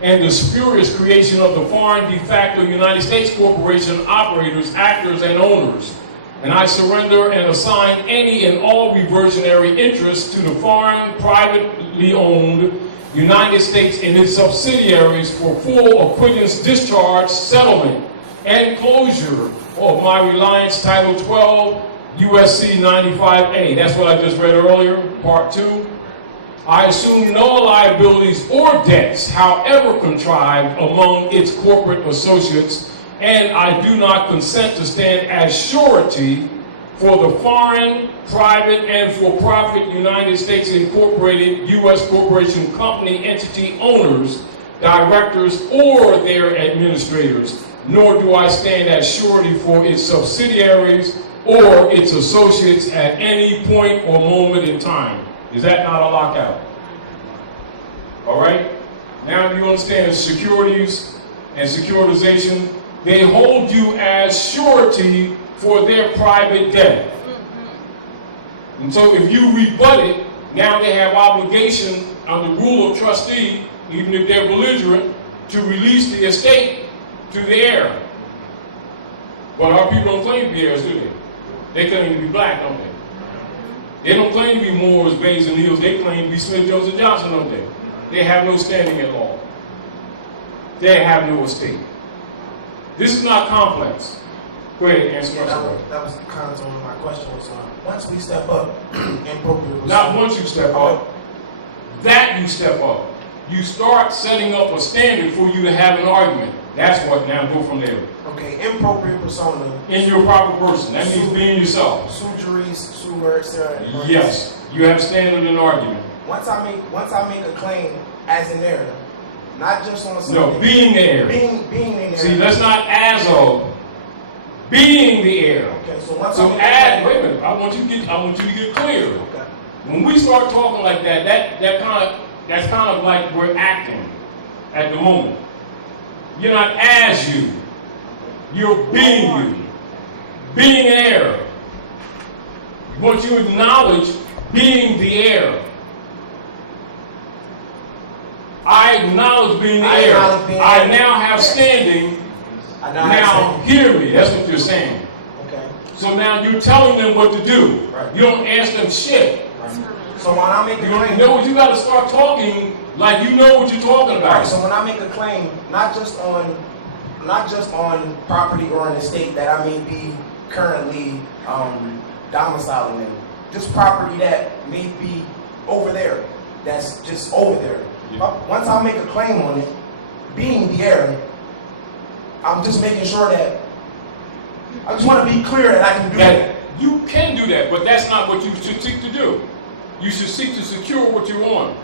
and the spurious creation of the foreign de facto United States corporation operators, actors, and owners. And I surrender and assign any and all reversionary interests to the foreign, privately owned United States and its subsidiaries for full acquittance, discharge, settlement, and closure of my reliance Title 12, USC 95A. That's what I just read earlier, Part 2. I assume no liabilities or debts, however contrived, among its corporate associates, and I do not consent to stand as surety for the foreign, private, and for-profit United States Incorporated U.S. Corporation Company entity owners, directors, or their administrators, nor do I stand as surety for its subsidiaries or its associates at any point or moment in time. Is that not a lockout? All right? Now you understand securities and securitization. They hold you as surety for their private debt. And so if you rebut it, now they have obligation on the rule of trustee, even if they're belligerent, to release the estate to the heir. But our people don't claim to be heirs, do they? They claim to be black, don't they? They don't claim to be Moors, Bays, and Neals. They claim to be Smith, Jones, and Johnson, don't they? They have no standing at law. They have no estate. This is not complex. Go ahead, answer my question. That was kind of one of my questions. Once we step up, inappropriate. Not once you step up, that you step up. You start setting up a standard for you to have an argument. That's what, now go from there. Okay, impropriate persona. In your proper person. That means being yourself. Sugeries, sue words, Yes, you have standard in argument. Once I make a claim as an heir, not just on something. No, being the heir. Being an heir. See, that's not as of. Being the heir. Okay, so once So wait a minute, I want you to get clear. Okay. When we start talking like that's kind of like we're acting at the moment. You're not as you. You're being you. Being an heir. Once you acknowledge being the heir. I acknowledge being the heir. I now have standing. Now hear me. That's what you're saying. Okay. So now you're telling them what to do. Right. You don't ask them shit. Right. So when I make a claim, you got to start talking like you know what you're talking about. right, so when I make a claim, not just on property or an estate that I may be currently domiciling in, just property that may be over there, that's just over there. Yeah. Once I make a claim on it, being the heir, I'm just making sure that I just want to be clear that I can do that. You can do that, but that's not what you should seek to do. You should seek to secure what you want.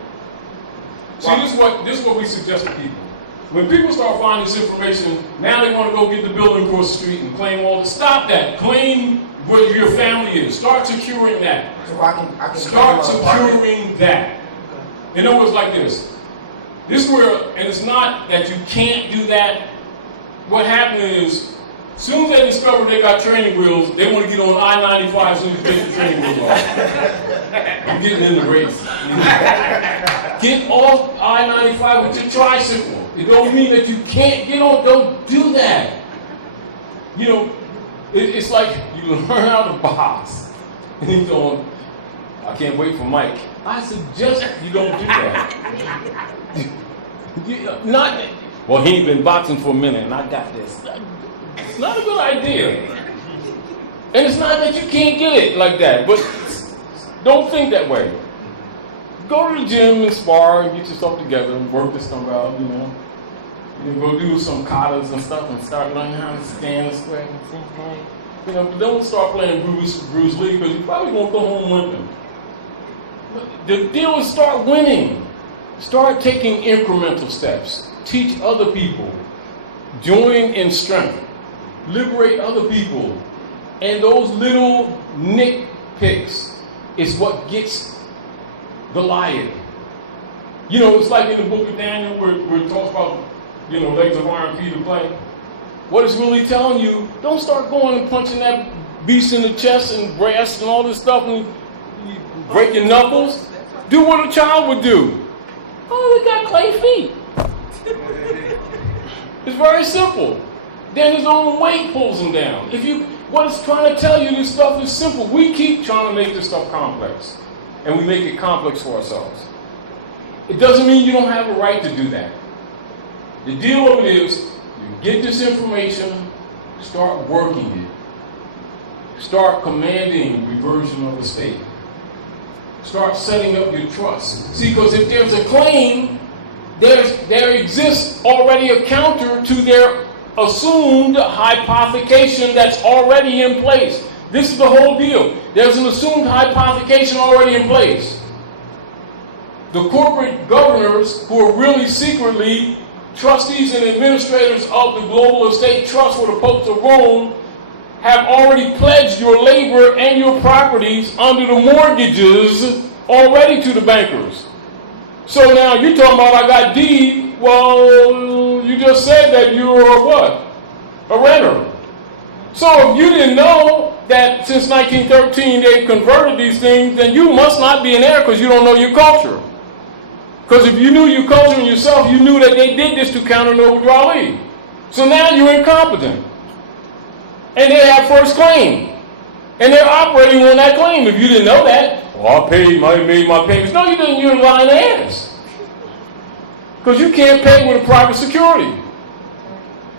See, this is what we suggest to people. When people start finding this information, now they want to go get the building across the street and claim all this. Stop that. Claim where your family is. Start securing that. So I can Start claim an apartment. securing that. In other words, like this. This is where, and it's not that you can't do that. What happened is, as soon as they discover they got training wheels, they want to get on I-95 as soon as they get the training wheels off. I'm getting in the race. Get off I-95 with your tricycle. It don't mean that you can't get on. Don't do that. You know, it's like you learn how to box. And he's going, I can't wait for Mike. I suggest you don't do that. Well, he ain't been boxing for a minute and I got this. It's not a good idea. And it's not that you can't get it like that, but don't think that way. Go to the gym and spar and get yourself together and work this stuff out, you know. You know, go do some katas and stuff and start learning how to stand and sweat and things like that. You know, but don't start playing Bruce Lee because you probably won't go home limping. The deal is start winning. Start taking incremental steps. Teach other people. Join in strength. Liberate other people. And those little nitpicks is what gets Goliath. You know, it's like in the book of Daniel where it talks about, you know, legs of iron, feet of clay. What it's really telling you, don't start going and punching that beast in the chest and breast and all this stuff and you break your knuckles. Do what a child would do. Oh, they got clay feet. It's very simple. Then his own weight pulls him down. What it's trying to tell you, this stuff is simple. We keep trying to make this stuff complex. And we make it complex for ourselves. It doesn't mean you don't have a right to do that. The deal of it is, you get this information, start working it. Start commanding reversion of the state. Start setting up your trust. See, because if there's a claim, there exists already a counter to their assumed hypothecation that's already in place. This is the whole deal. There's an assumed hypothecation already in place. The corporate governors, who are really secretly trustees and administrators of the global estate trust for the popes of Rome, have already pledged your labor and your properties under the mortgages already to the bankers. So now you're talking about I got deed. Well, you just said that you were what? A renter. So if you didn't know that since 1913 they've converted these things, then you must not be an heir because you don't know your culture. Because if you knew your culture and yourself, you knew that they did this to counter Noble Raleigh. So now you're incompetent. And they have first claim. And they're operating on that claim. If you didn't know that, well, made my payments. No, you didn't. You're lying ass. Because you can't pay with a private security.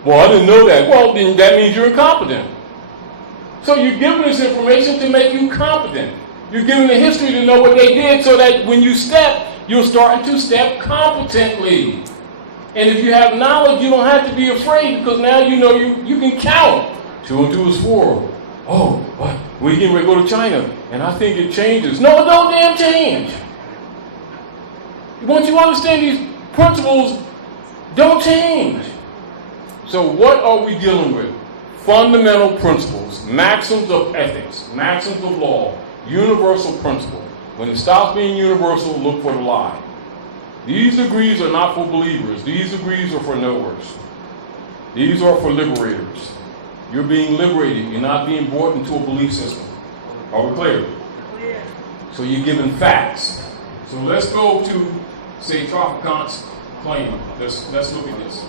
Well, I didn't know that. Well, then that means you're incompetent. So you're given this information to make you competent. You're given the history to know what they did so that when you step, you're starting to step competently. And if you have knowledge, you don't have to be afraid because now you know you can count. 2 and 2 is 4. Oh, what? We're getting ready to go to China, and I think it changes. No, it don't damn change. Once you understand these principles, don't change. So what are we dealing with? Fundamental principles, maxims of ethics, maxims of law, universal principle. When it stops being universal, look for the lie. These degrees are not for believers. These degrees are for knowers. These are for liberators. You're being liberated. You're not being brought into a belief system. Are we clear? Clear. So you're given facts. So let's go to, say, Traficant's claim. Let's look at this.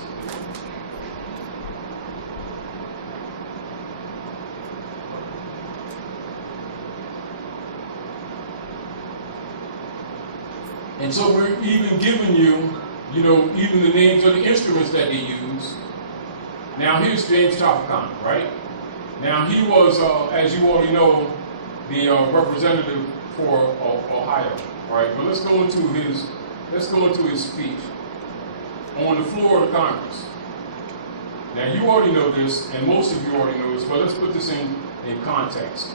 And so we're even giving you, even the names of the instruments that they use. Now here's James Traficant, right? Now he was, as you already know, the representative for Ohio, right? But let's go into his speech on the floor of the Congress. Now you already know this, and most of you already know this, but let's put this in context.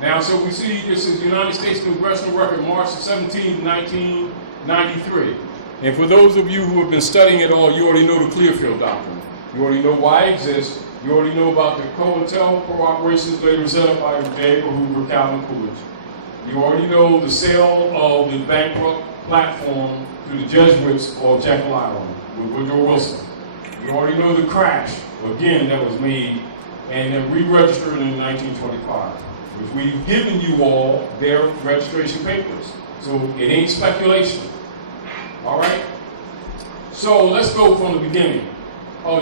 Now, so we see this is United States Congressional Record, March 17, 1993. And for those of you who have been studying it all, you already know the Clearfield Doctrine. You already know why it exists. You already know about the COINTELPRO operations later set up by J. Edgar Hoover, Calvin Coolidge. You already know the sale of the bankrupt platform to the Jesuits of Jekyll Island with Woodrow Wilson. You already know the crash, again, that was made and then re-registered in 1925, which we've given you all their registration papers. So it ain't speculation. All right? So let's go from the beginning.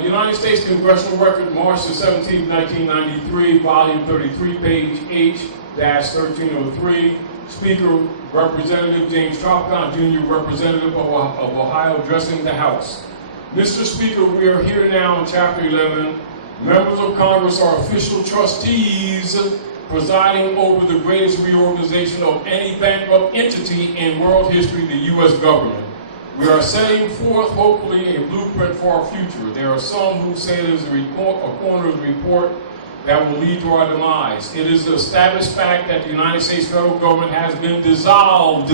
United States Congressional Record, March the 17th, 1993, volume 33, page H-1303. Speaker, Representative James Tropicon, Jr., Representative of Ohio, addressing the House. Mr. Speaker, we are here now in Chapter 11. Members of Congress are official trustees presiding over the greatest reorganization of any bankrupt entity in world history, the U.S. government. We are setting forth, hopefully, a blueprint for our future. There are some who say it is a corner of the report that will lead to our demise. It is an established fact that the United States federal government has been dissolved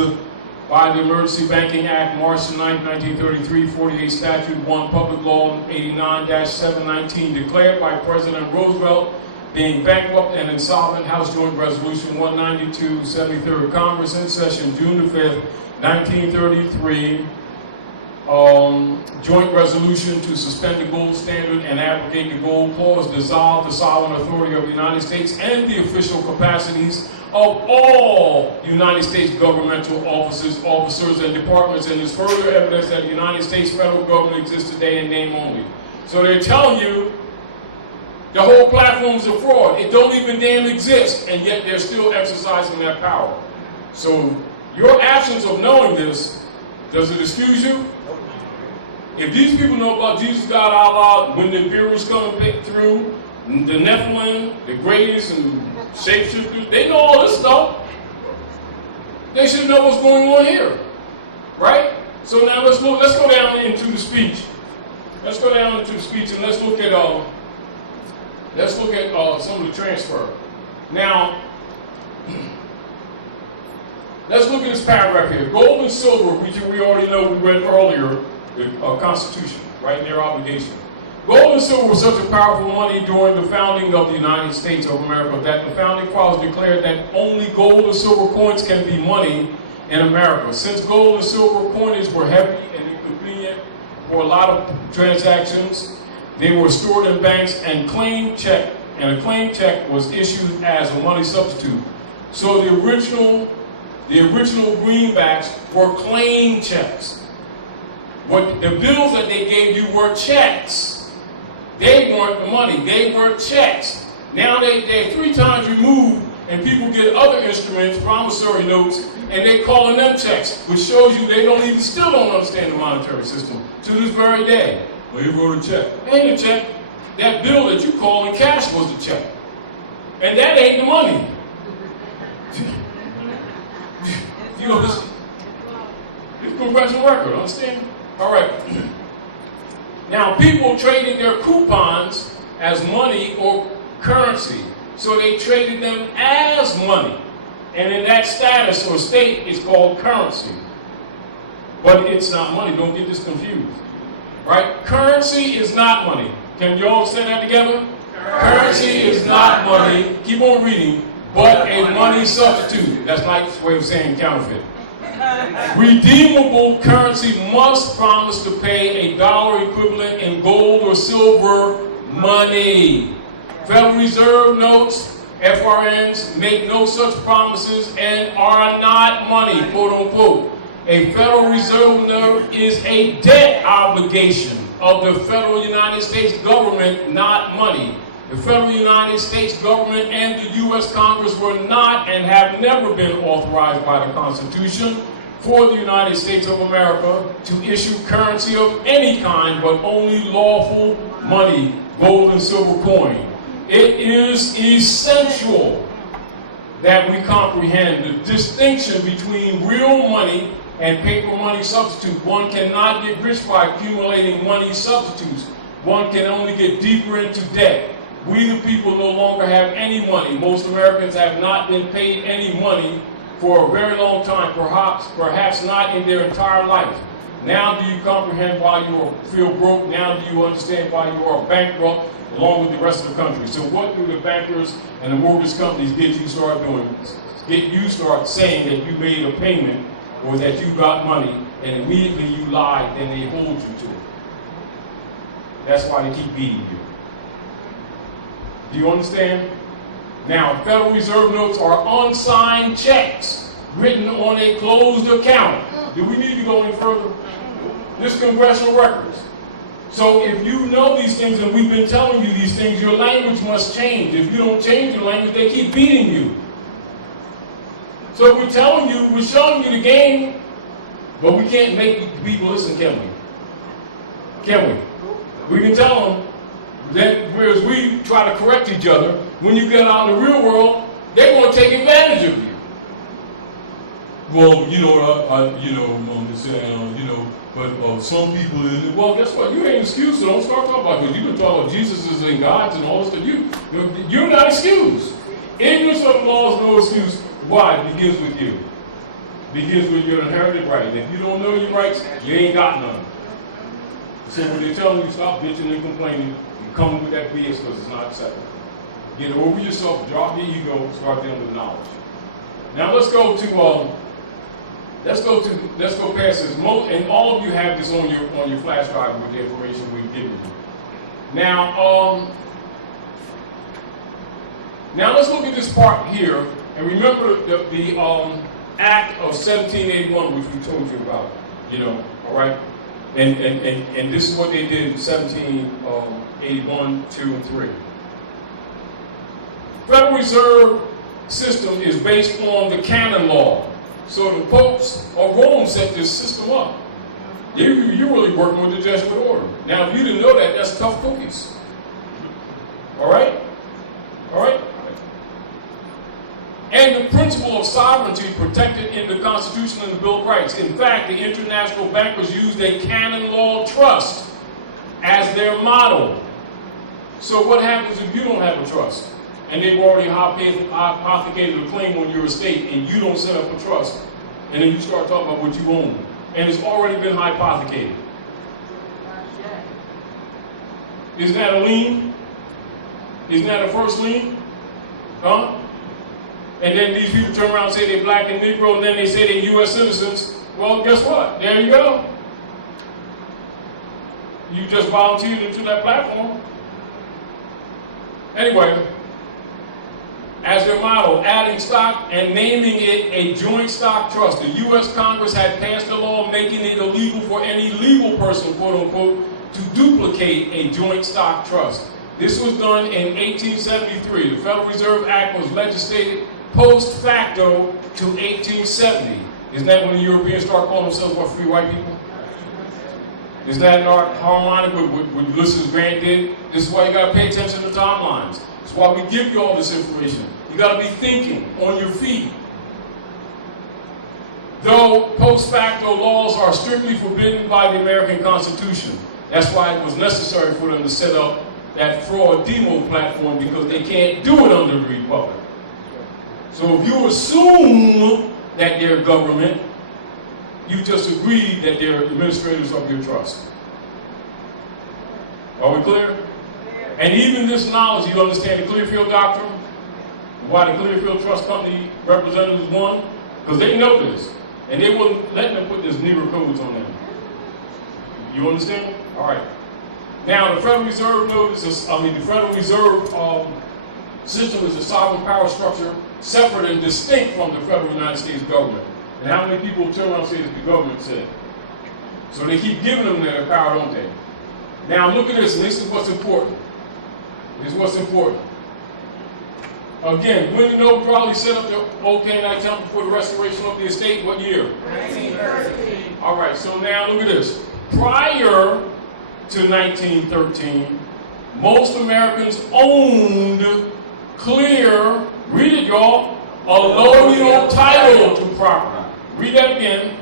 by the Emergency Banking Act, March 9, 1933, 48 Statute 1, Public Law 89-719, declared by President Roosevelt being bankrupt and insolvent. House Joint Resolution 192, 73rd Congress in session, June the 5th, 1933. Joint resolution to suspend the gold standard and abrogate the gold clause, dissolve the sovereign authority of the United States and the official capacities of all United States governmental officers, and departments, and is further evidence that the United States federal government exists today in name only. So they're telling you the whole platform's a fraud. It don't even damn exist, and yet they're still exercising that power. So your absence of knowing this, does it excuse you? If these people know about Jesus, God, Allah, when the Bureau's coming through, the Nephilim, the Greys, and shapeshifters, they know all this stuff. They should know what's going on here, right? So now let's go down into the speech. Let's go down into the speech and let's look at some of the transfer. Now, let's look at this paragraph here. Gold and silver, which we already know, we read earlier, the Constitution, right? Their obligation. Gold and silver was such a powerful money during the founding of the United States of America that the founding fathers declared that only gold and silver coins can be money in America. Since gold and silver coinage were heavy and inconvenient for a lot of transactions, they were stored in banks and a claim check was issued as a money substitute. So the original greenbacks were claim checks. What the bills that they gave you were checks. They weren't the money, they were checks. Now they're 3 times removed, and people get other instruments, promissory notes, and they're calling them checks, which shows you they still don't understand the monetary system to this very day. Well, you wrote a check. Ain't a check. That bill that you call in cash was the check. And that ain't the money. You know, this is Congressional record, understand? All right. Now, people traded their coupons as money or currency. So they traded them as money. And in that status or state, it's called currency. But it's not money. Don't get this confused. Right? Currency is not money. Can you all say that together? Currency is not money. Keep on reading. But a money substitute. That's like a way of saying counterfeit. Redeemable currency must promise to pay a dollar equivalent in gold or silver money. Federal Reserve notes, FRNs, make no such promises and are not money, quote unquote. A Federal Reserve note is a debt obligation of the federal United States government, not money. The federal United States government and the U.S. Congress were not and have never been authorized by the Constitution for the United States of America to issue currency of any kind, but only lawful money, gold and silver coin. It is essential that we comprehend the distinction between real money and paper money substitute. One cannot get rich by accumulating money substitutes. One can only get deeper into debt. We the people no longer have any money. Most Americans have not been paid any money for a very long time, perhaps not in their entire life. Now do you comprehend why you feel broke? Now do you understand why you are bankrupt along with the rest of the country? So what do the bankers and the mortgage companies get you start doing? Get you start saying that you made a payment or that you got money, and immediately you lied, then they hold you to it. That's why they keep beating you. Do you understand? Now, Federal Reserve notes are unsigned checks written on a closed account. Do we need to go any further? This is congressional records. So if you know these things, and we've been telling you these things, your language must change. If you don't change your language, they keep beating you. So we're telling you, we're showing you the game, but we can't make people listen, can we? Can we? We can tell them that whereas we try to correct each other, when you get out in the real world, they're going to take advantage of you. Well, you know, but some people in it. Well, guess what? You ain't excused, so don't start talking about it. You've been talking about Jesus is in God's and all this stuff. You're not excused. Ignorance of the law is no excuse. Why? It begins with you. It begins with your inherited right. If you don't know your rights, you ain't got none. So when they're telling you stop bitching and complaining, you come with that BS because it's not acceptable. Get over yourself, drop your ego, start dealing with knowledge. Now let's go past this. And all of you have this on your flash drive with the information we've given you. Now let's look at this part here and remember the Act of 1781, which we told you about. All right. And this is what they did in 1781, 2, and 3. Federal Reserve system is based on the canon law. So the popes of Rome set this system up. You're really working with the Jesuit order. Now, if you didn't know that, that's tough cookies. All right? All right? And the principle of sovereignty protected in the Constitution and the Bill of Rights. In fact, the international bankers used a canon law trust as their model. So what happens if you don't have a trust? And they've already hypothecated a claim on your estate, and you don't set up a trust, and then you start talking about what you own, and it's already been hypothecated. Isn't that a lien? Isn't that a first lien? Huh? And then these people turn around and say they're black and Negro, and then they say they're U.S. citizens. Well, guess what? There you go. You just volunteered into that platform. Anyway, as their model, adding stock and naming it a joint stock trust. The U.S. Congress had passed a law making it illegal for any legal person, quote unquote, to duplicate a joint stock trust. This was done in 1873. The Federal Reserve Act was legislated post facto to 1870. Isn't that when the Europeans start calling themselves what, free white people? Is that not harmonic with what Ulysses Grant did? This is why you got to pay attention to timelines. That's why we give you all this information. You got to be thinking on your feet. Though post facto laws are strictly forbidden by the American Constitution, that's why it was necessary for them to set up that fraud demo platform, because they can't do it under the Republic. So if you assume that they're government, you just agreed that they're administrators of your trust. Are we clear? And even this knowledge, you understand the Clearfield Doctrine? Why the Clearfield Trust Company representatives won? Because they know this. And they wouldn't let them put this Negro codes on them. You understand? All right. Now, the Federal Reserve the Federal Reserve system is a sovereign power structure separate and distinct from the federal United States government. And how many people turn around and say that the government said? So they keep giving them that power, don't they? Now look at this, and this is what's important. This is what's important. Again, when did Noble Crowley set up the Old Canaanite Temple for the restoration of the estate? What year? 1913. All right, so now look at this. Prior to 1913, most Americans owned clear, read it y'all, allodial title to property. Read that again.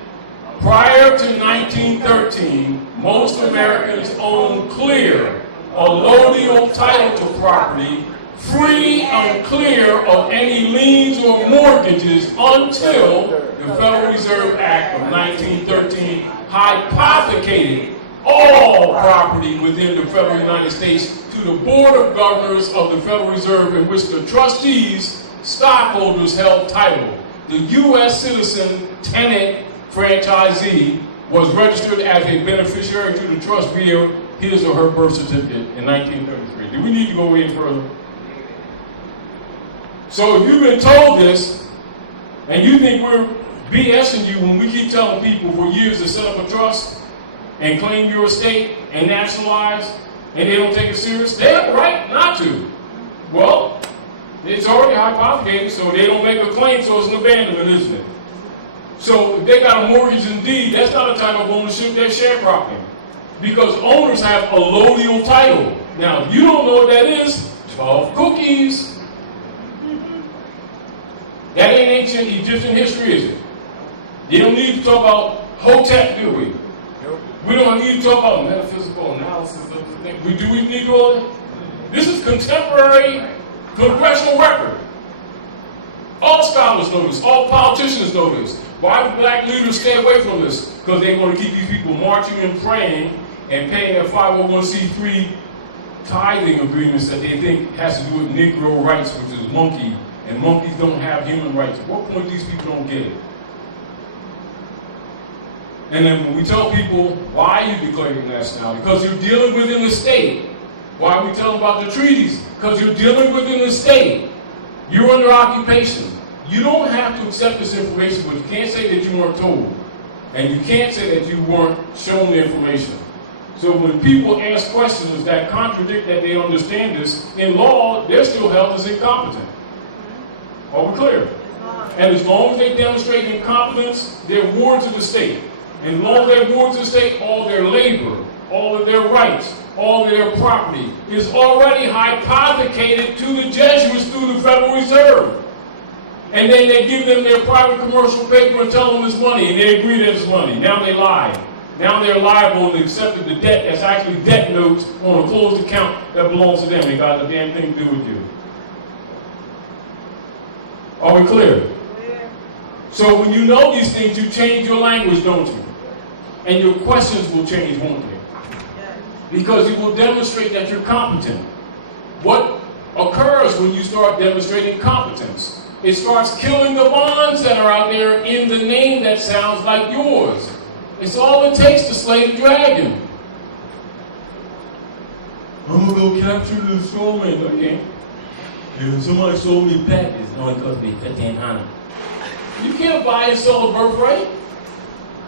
Prior to 1913, most Americans owned clear, allodial title to property, free and clear of any liens or mortgages until the Federal Reserve Act of 1913 hypothecated all property within the federal United States to the Board of Governors of the Federal Reserve, in which the trustees, stockholders held title. The U.S. citizen tenant franchisee was registered as a beneficiary to the trust via his or her birth certificate in 1933. Do we need to go any further? So if you've been told this, and you think we're BSing you when we keep telling people for years to set up a trust and claim your estate and nationalize, and they don't take it serious, they have the right not to. Well, it's already hypothecated, so they don't make a claim, so it's an abandonment, isn't it? So if they got a mortgage and deed, that's not a title of ownership, that's share property. Because owners have a allodial title. Now, if you don't know what that is, 12 cookies. That ain't ancient Egyptian history, is it? You don't need to talk about Hotep, do we? Nope. We don't need to talk about metaphysical analysis of the thing. Do we need to all that? This is contemporary congressional record. All scholars know this. All politicians know this. Why do black leaders stay away from this? Because they're going to keep these people marching and praying and paying their 501c3 tithing agreements that they think has to do with Negro rights, which is monkey. And monkeys don't have human rights. At what point these people don't get it? And then when we tell people why you declare your nationality, because you're dealing within the state. Why we tell them about the treaties? Because you're dealing within the state. You're under occupation. You don't have to accept this information, but you can't say that you weren't told. And you can't say that you weren't shown the information. So when people ask questions that contradict that they understand this, in law, they're still held as incompetent. Are we clear? And as long as they demonstrate incompetence, they're wards of the state. And as long as they're wards of the state, all their labor, all of their rights, all of their property is already hypothecated to the Jesuits through the Federal Reserve. And then they give them their private commercial paper and tell them it's money, and they agree that it's money. Now they lie. Now they're liable and accepted the debt that's actually debt notes on a closed account that belongs to them. They got a damn thing to do with you. Are we clear? So when you know these things, you change your language, don't you? And your questions will change, won't they? Because it will demonstrate that you're competent. What occurs when you start demonstrating competence? It starts killing the bonds that are out there in the name that sounds like yours. It's all it takes to slay the dragon. I'm gonna go capture the strawman. Okay. If somebody sold me back, it's going to cost me $1,500. You can't buy and sell a birthright.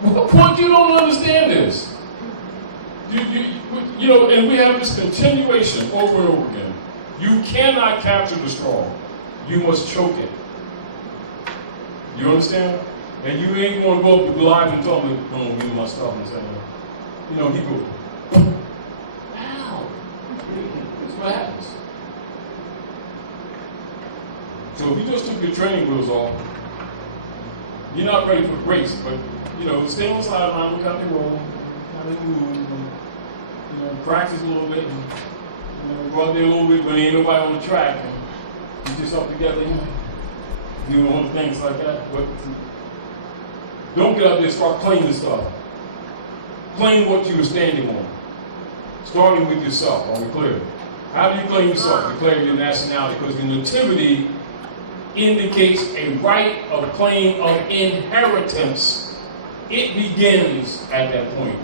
What point you don't understand this? You know, and we have this continuation over and over again. You cannot capture the straw. You must choke it. You understand? And you ain't going to go up to Goliath and tell him, "Oh, give me my stuff," and say, you know, he goes, "Ow!" That's what happens. So if you just took your training wheels off, you're not ready for grace. But you know, stay on the sideline, look how they roll, how they move, and, you know, practice a little bit, and, you know, go out there a little bit when there ain't nobody on the track, and get yourself together, you know, things like that. But don't get out there and start claiming stuff. Claim what you were standing on. Starting with yourself, are we clear? How do you claim yourself? Declare your nationality, because the nativity indicates a right of claim of inheritance. It begins at that point.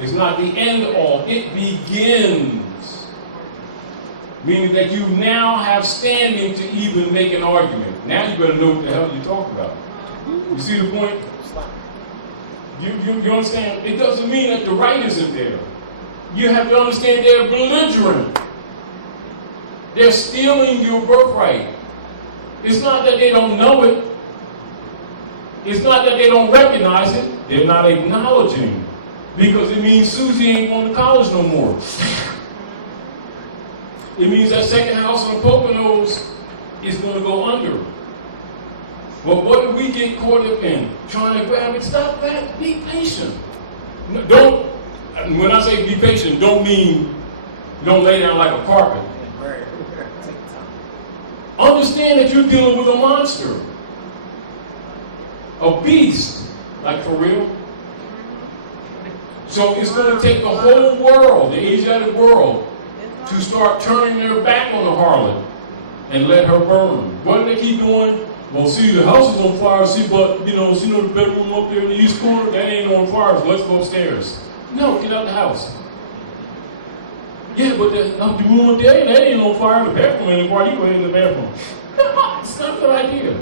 It's not the end all. It begins. Meaning that you now have standing to even make an argument. Now you better know what the hell you're talking about. You see the point? You understand? It doesn't mean that the right isn't there. You have to understand they're belligerent. They're stealing your birthright. It's not that they don't know it. It's not that they don't recognize it. They're not acknowledging. Because it means Susie ain't going to college no more. It means that second house on Poconos is going to go under. But what do we get caught up in? Trying to grab it. Stop that. Be patient. Don't, when I say be patient, don't mean don't lay down like a carpet. Understand that you're dealing with a monster. A beast. Like for real. So it's going to take the whole world, the Asiatic world, to start turning their back on the harlot and let her burn. What do they keep doing? Well, see, the house is on fire, see, but, you know, the bedroom up there in the east corner, that ain't on fire, so let's go upstairs. No, get out the house. Yeah, but the room up there, that ain't on fire, the bathroom ain't on fire, you go in the bathroom. No, it's not a good idea.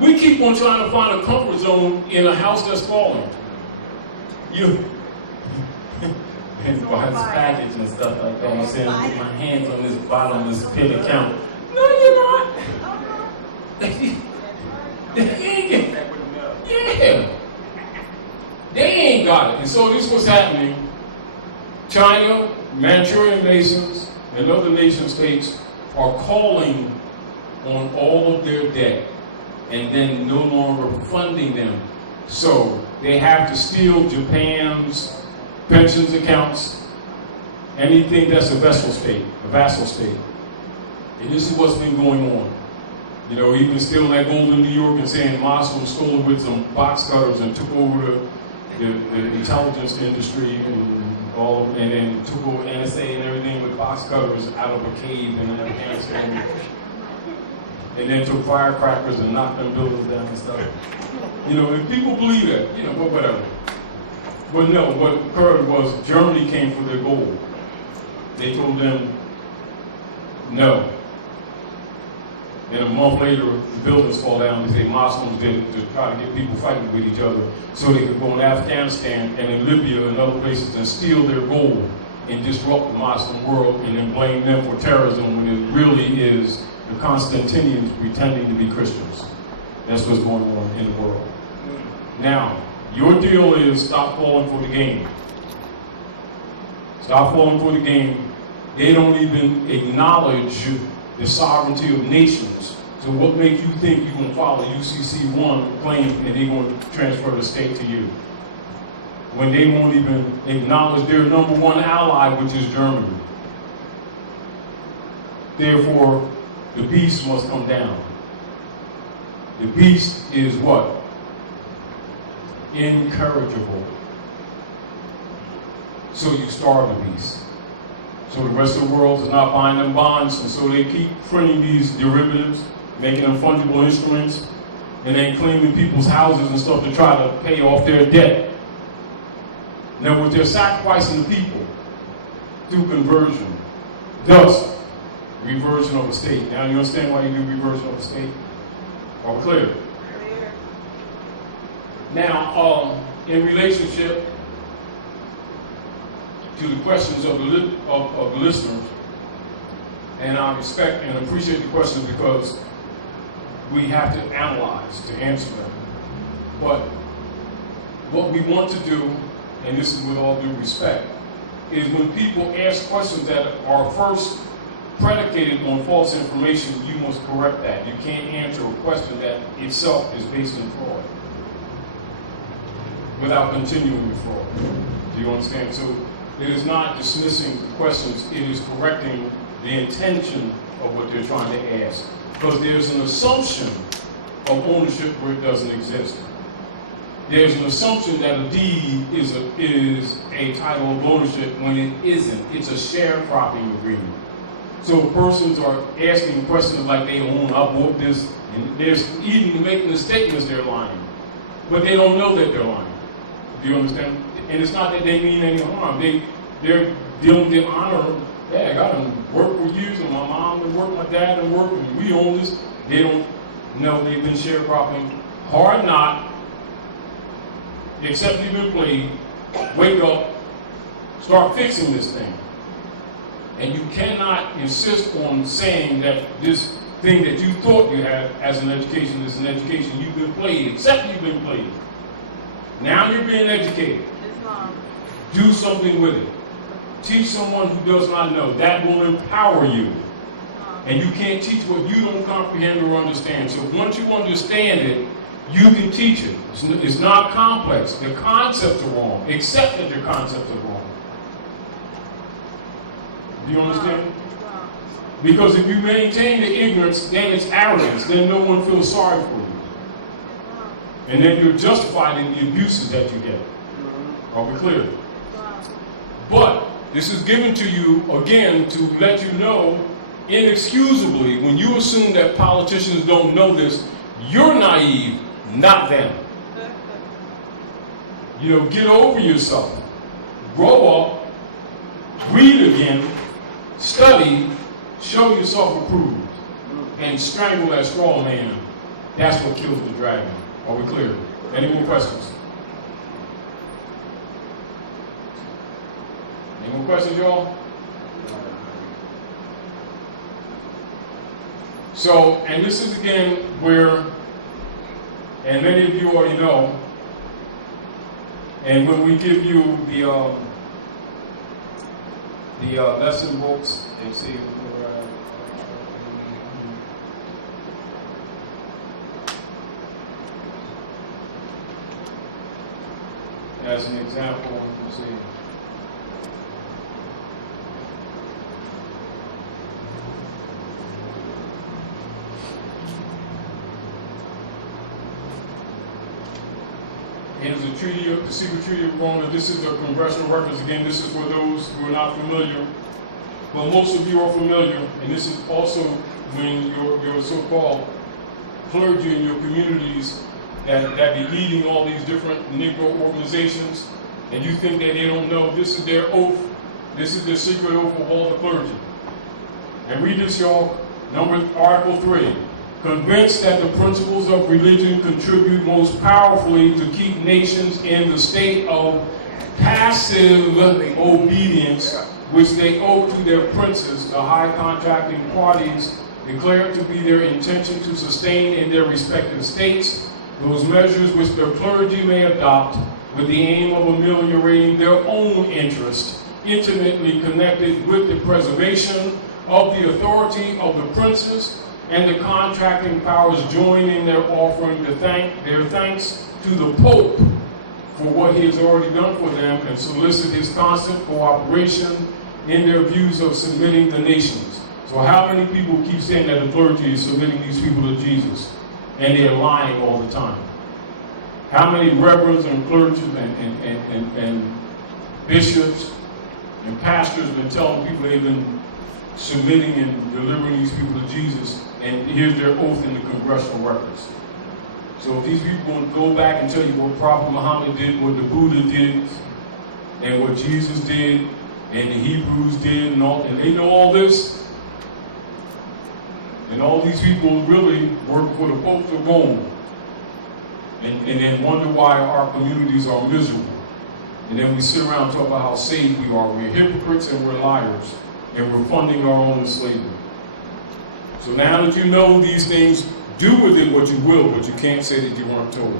We keep on trying to find a comfort zone in a house that's falling. And buy this package and stuff like that. You saying, put my hands on this bottomless pit account. No, you're not. Yeah. They ain't got it. And so this was happening. China, Manchurian nations, and other nation states are calling on all of their debt and then no longer funding them. So they have to steal Japan's pensions accounts, anything that's a vassal state. And this is what's been going on. You know, even stealing that gold in New York and saying Muslims stole it with some box cutters and took over the intelligence industry and then took over NSA and everything with box cutters out of a cave in Afghanistan. And then took firecrackers and knocked them buildings down and stuff. You know, and people believe that, you know, but whatever. But no, what occurred was Germany came for their gold. They told them no. And a month later, the buildings fall down. They say Muslims did it to try to get people fighting with each other so they could go in Afghanistan and in Libya and other places and steal their gold and disrupt the Muslim world and then blame them for terrorism when it really is the Constantinians pretending to be Christians. That's what's going on in the world. Now, your deal is stop falling for the game. Stop falling for the game. They don't even acknowledge the sovereignty of nations. So what makes you think you're going to follow UCC 1 claim and they're going to transfer the state to you? When they won't even acknowledge their number one ally, which is Germany. Therefore, the beast must come down. The beast is what? Incorrigible. So you starve the beast. So the rest of the world is not buying them bonds, and so they keep printing these derivatives, making them fungible instruments, and then claiming people's houses and stuff to try to pay off their debt. Now, what they're sacrificing the people through conversion, thus reversion of the state. Now, you understand why you do reversion of the state? All clear? Now, in relationship to the questions of the listeners, and I respect and appreciate the questions because we have to analyze to answer them. But what we want to do, and this is with all due respect, is when people ask questions that are first predicated on false information, you must correct that. You can't answer a question that itself is based in fraud without continuing the fraud. Do you understand? So it is not dismissing questions, it is correcting the intention of what they're trying to ask. Because there's an assumption of ownership where it doesn't exist. There's an assumption that a deed is a title of ownership when it isn't. It's a sharecropping agreement. So persons are asking questions like they own, I bought this, and there's even making the statements they're lying. But they don't know that they're lying. Do you understand? And it's not that they mean any harm. They're dealing with honor. Yeah, I got to work for years, and my mom and work, my dad and work, and we own this. They don't know they've been sharecropping. Hard not. Except you've been played. Wake up. Start fixing this thing. And you cannot insist on saying that this thing that you thought you had as an education is an education. You've been played, except you've been played. Now you're being educated. Do something with it. Teach someone who does not know. That will empower you. And you can't teach what you don't comprehend or understand. So once you understand it, you can teach it. It's not complex. The concepts are wrong. Accept that your concepts are wrong. Do you understand? Because if you maintain the ignorance, then it's arrogance. Then no one feels sorry for you. And then you're justified in the abuses that you get. Are we clear? But this is given to you, again, to let you know, inexcusably, when you assume that politicians don't know this, you're naive, not them. You know, get over yourself. Grow up, read again, study, show yourself approved, and strangle that straw man. That's what kills the dragon. Are we clear? Any more questions? Any more questions, y'all? So, and this is again where, and many of you already know, and when we give you the lesson books, and see if we're as an example, let's see. Here's the treaty of the secret treaty of Rome. This is the Congressional records. Again, this is for those who are not familiar. Well, most of you are familiar, and this is also when your so-called clergy in your communities that be leading all these different Negro organizations, and you think that they don't know, this is their oath. This is the secret oath of all the clergy. And read this, y'all. Article 3. Convinced that the principles of religion contribute most powerfully to keep nations in the state of passive obedience, which they owe to their princes, the high contracting parties, declare to be their intention to sustain in their respective states those measures which their clergy may adopt with the aim of ameliorating their own interest, intimately connected with the preservation of the authority of the princes, and the contracting powers join in their offering their thanks to the Pope for what he has already done for them, and solicit his constant cooperation in their views of submitting the nations. So how many people keep saying that the clergy is submitting these people to Jesus? And they're lying all the time. How many reverends and clergy and bishops and pastors have been telling people they've been submitting and delivering these people to Jesus, and here's their oath in the Congressional records. So if these people will go back and tell you what Prophet Muhammad did, what the Buddha did, and what Jesus did, and the Hebrews did, and they know all this, and all these people really work for the Pope of Rome, and then wonder why our communities are miserable. And then we sit around and talk about how saved we are. We're hypocrites and we're liars, and we're funding our own enslavement. So now that you know these things, do with it what you will, but you can't say that you weren't told.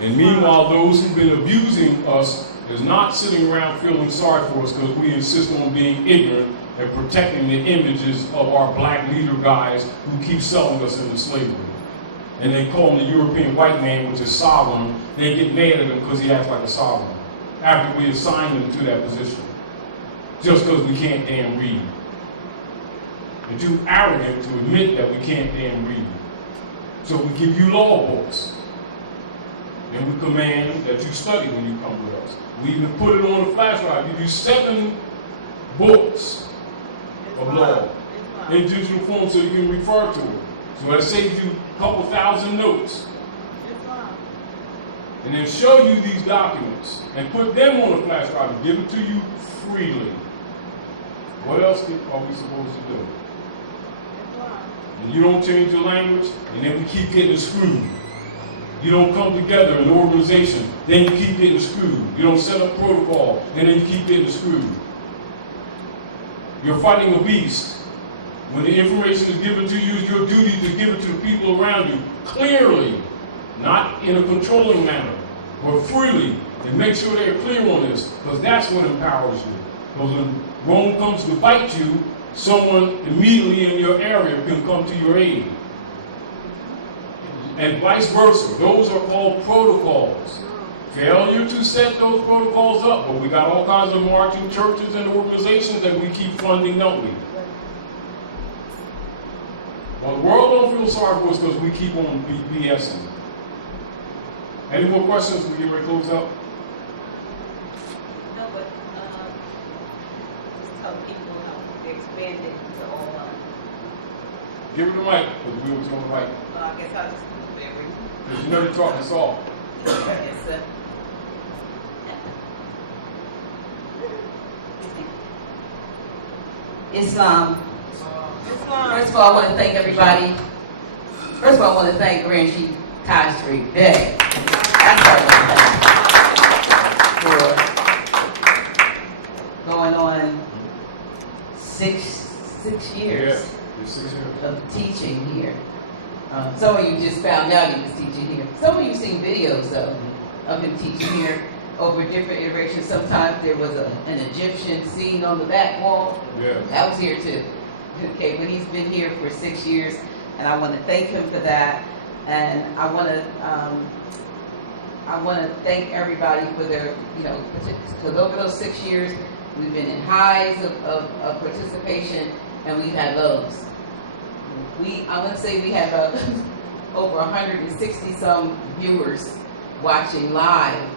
And meanwhile, those who've been abusing us is not sitting around feeling sorry for us because we insist on being ignorant and protecting the images of our black leader guys who keep selling us into slavery. And they call him the European white man, which is sovereign. They get mad at him because he acts like a sovereign after we assign him to that position, just because we can't damn read. We're too arrogant to admit that we can't damn read. So we give you law books, and we command that you study when you come with us. We even put it on a flash drive. We give you 7 books of law in digital form so you can refer to it. So that saves you a couple thousand notes. And then show you these documents and put them on a flash drive and give it to you freely. What else are we supposed to do? And you don't change your language, and then we keep getting screwed. You don't come together in an organization, then you keep getting screwed. You don't set up protocol, and then you keep getting screwed. You're fighting a beast. When the information is given to you, it's your duty to give it to the people around you clearly, not in a controlling manner, but freely, and make sure they're clear on this, because that's what empowers you. Because when Rome comes to fight you, someone immediately in your area can come to your aid. And vice versa. Those are called protocols. Failure to set those protocols up, but we got all kinds of marching churches and organizations that we keep funding, don't we? Well, the world don't feel sorry for us because we keep on BSing. Any more questions? We get ready to close up. No, but just tell people how they expanded to all. Give it the mic, because we was on the mic. I guess I'll just do everything. Because you know you talk us all. Yes, sir. Islam. First of all, I want to thank everybody. First of all, I want to thank Grand Chief Taj Tarik Bey. That's what I want to thank for going on 6 years Yeah, 6 years. of teaching here. Some of you just found out he was teaching here. Some of you seen videos though of him teaching here over different iterations. Sometimes there was an Egyptian scene on the back wall. Yeah. That was here too. Okay, but he's been here for 6 years, and I want to thank him for that. And I want to thank everybody for their, because over those 6 years, we've been in highs of participation, and we've had lows. I want to say we have over 160 some viewers watching live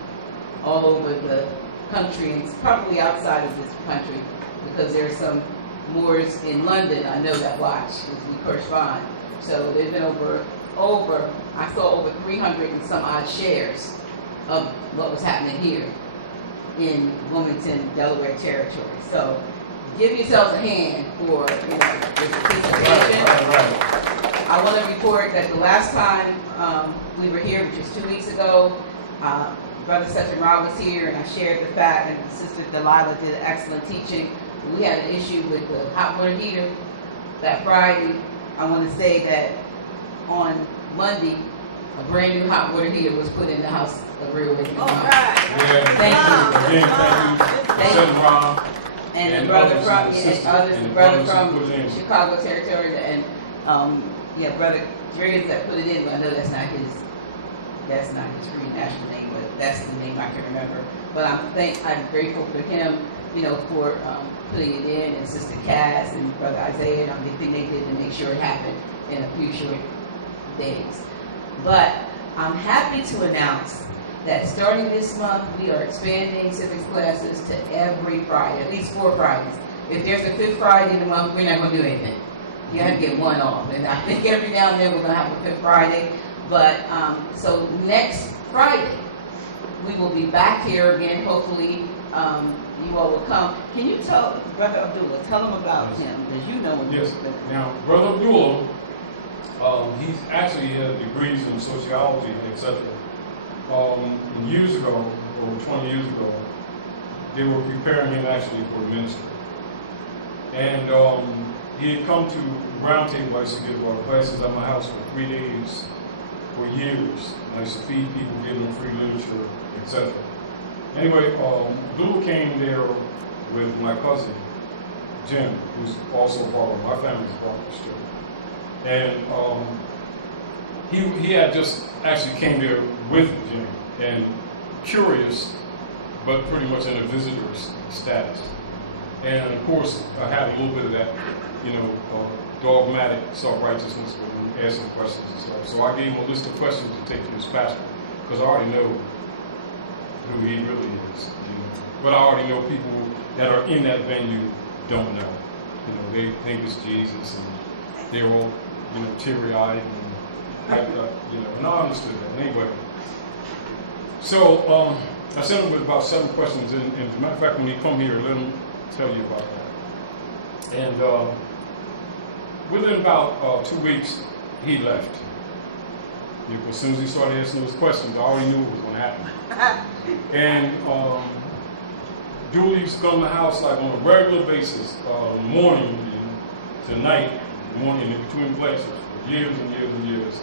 all over the country, and probably outside of this country, because there's some Moors in London, I know that watch, because we correspond. So there's been I saw over 300 and some odd shares of what was happening here in Wilmington, Delaware territory. So give yourselves a hand for the participation. Right. I want to report that the last time we were here, which was 2 weeks ago, Brother Session Rob was here, and I shared the fact, and Sister Delilah did excellent teaching. We had an issue with the hot water heater that Friday. I want to say that on Monday, a brand new hot water heater was put in the house of Real Awakening. All right. Yeah. Thank you. Again, thank you. Send Rob. And the brother others, from, and sisters, and the brother brothers who put it from in. Chicago territory, and Brother Jerry that put it in, but I know that's not his free national name, but that's the name I can remember. But I'm grateful for him, for putting it in, and Sister Cass and Brother Isaiah, and everything they did to make sure it happened in a few short days. But I'm happy to announce that starting this month, we are expanding civics classes to every Friday, at least 4 Fridays. If there's a 5th Friday in the month, we're not going to do anything. You have to get one off. And I think every now and then we're going to have a 5th Friday. But so next Friday, we will be back here again. Hopefully, you all will come. Can you tell Brother Abdullah, tell him about him, because you know him. Yes. Now, Brother Abdullah, he actually has degrees in sociology, etc. Years ago, over 20 years ago, they were preparing him actually for ministry. And he had come to Roundtable. I used to give classes at my house for 3 days for years. I used to feed people, give them free literature, etc. Anyway, Abdullah came there with my cousin, Jim, who's also a barber. My family's barbers too. And he had just actually came there with Jim, and curious, but pretty much in a visitor's status. And of course, I had a little bit of that, dogmatic self-righteousness when he asked him questions and stuff. So I gave him a list of questions to take to his pastor, because I already know who he really is. But I already know people that are in that venue don't know. They think it's Jesus, and they're all, teary-eyed and hyped up, and I understood that. Anyway, so I sent him with about 7 questions, and as a matter of fact, when he come here, let him tell you about that. And within about 2 weeks, he left. As soon as he started asking those questions, I already knew what was going to happen. And Julie used to come to the house like on a regular basis, morning to night, morning in between classes for years and years and years.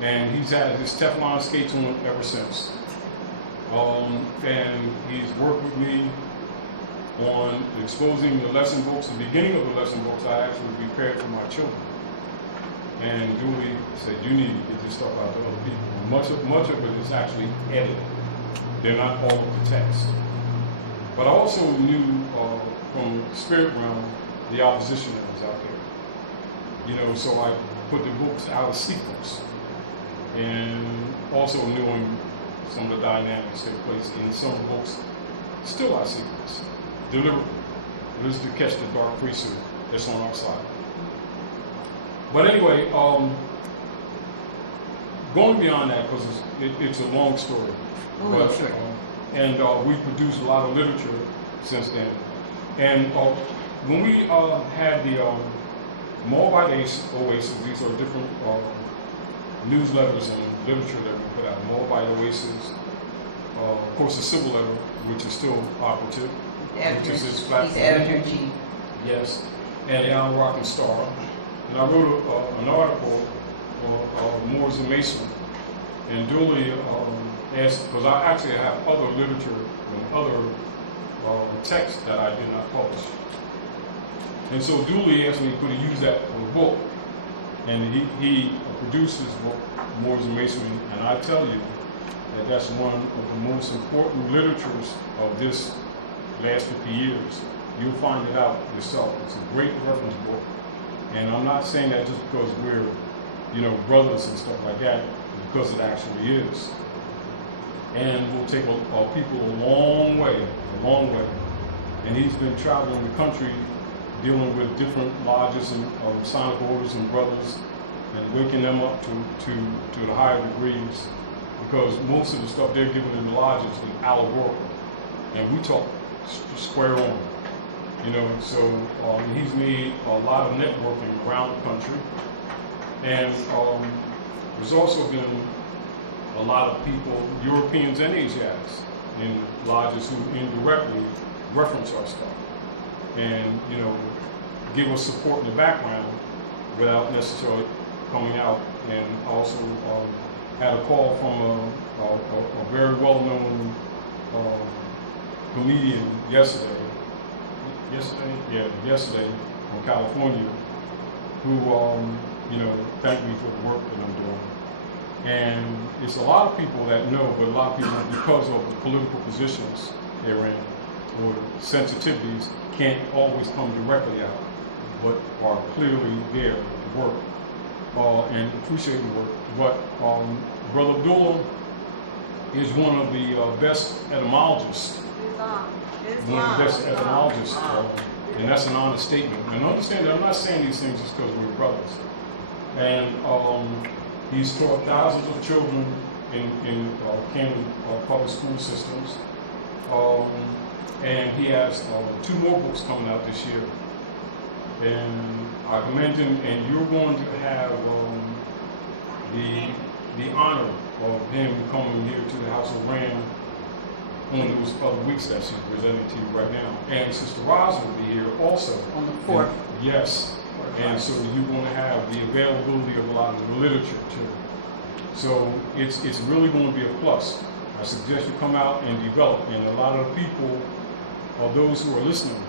And he's had his Teflon skates on ever since. And he's worked with me on exposing the lesson books. The beginning of the lesson books I actually prepared for my children. And Julie said, you need to get this stuff out to other people. Much of it is actually edited. They're not all of the text. But I also knew from the spirit realm the opposition that was out there. So I put the books out of sequence. And also knowing some of the dynamics take place in some books. Still I see this. Deliberately. This is to catch the dark priesthood that's on our side. But anyway, going beyond that, because it's a long story. Oh, sure. And we produced a lot of literature since then. And when we had the Moabite Oasis, these are different newsletters and literature that we put out. Moabite Oasis, of course, the civil letter, which is still operative. He's the editor-in-chief. Yes, and the Allen Rock and Star. And I wrote an article on Moors and Mason, and duly asked, because I actually have other literature and other texts that I did not publish. And so duly asked me to use that for the book. And he produced his book, Moors and Masonry, and I tell you that that's one of the most important literatures of this last 50 years. You'll find it out yourself. It's a great reference book. And I'm not saying that just because we're, brothers and stuff like that, because it actually is. And will take people a long way. And he's been traveling the country dealing with different lodges and Masonic orders and brothers and waking them up to the higher degrees, because most of the stuff they're giving in the lodges is allegorical. And we talk square on. So he's made a lot of networking around the country. And there's also been a lot of people, Europeans and Asiatics, in lodges who indirectly reference our stuff and, give us support in the background without necessarily coming out. And also had a call from a very well-known comedian yesterday from California, who, thanked me for the work that I'm doing. And it's a lot of people that know, but a lot of people, because of the political positions they're in, or sensitivities, can't always come directly out, but are clearly there to work and appreciate the work. But Brother Abdullah is one of the best etymologists. One of the best etymologists, and that's an honest statement. And understand that I'm not saying these things just because we're brothers. And he's taught thousands of children in Canton public school systems. And he has 2 more books coming out this year. And I commend him, and you're going to have the honor of him coming here to the House of Ram one of those other weeks that she's presenting to you right now. And Sister Roz will be here also. On the 4th. Yes. And so you're going to have the availability of a lot of the literature too. So it's really going to be a plus. I suggest you come out and develop. And a lot of the people, or those who are listening,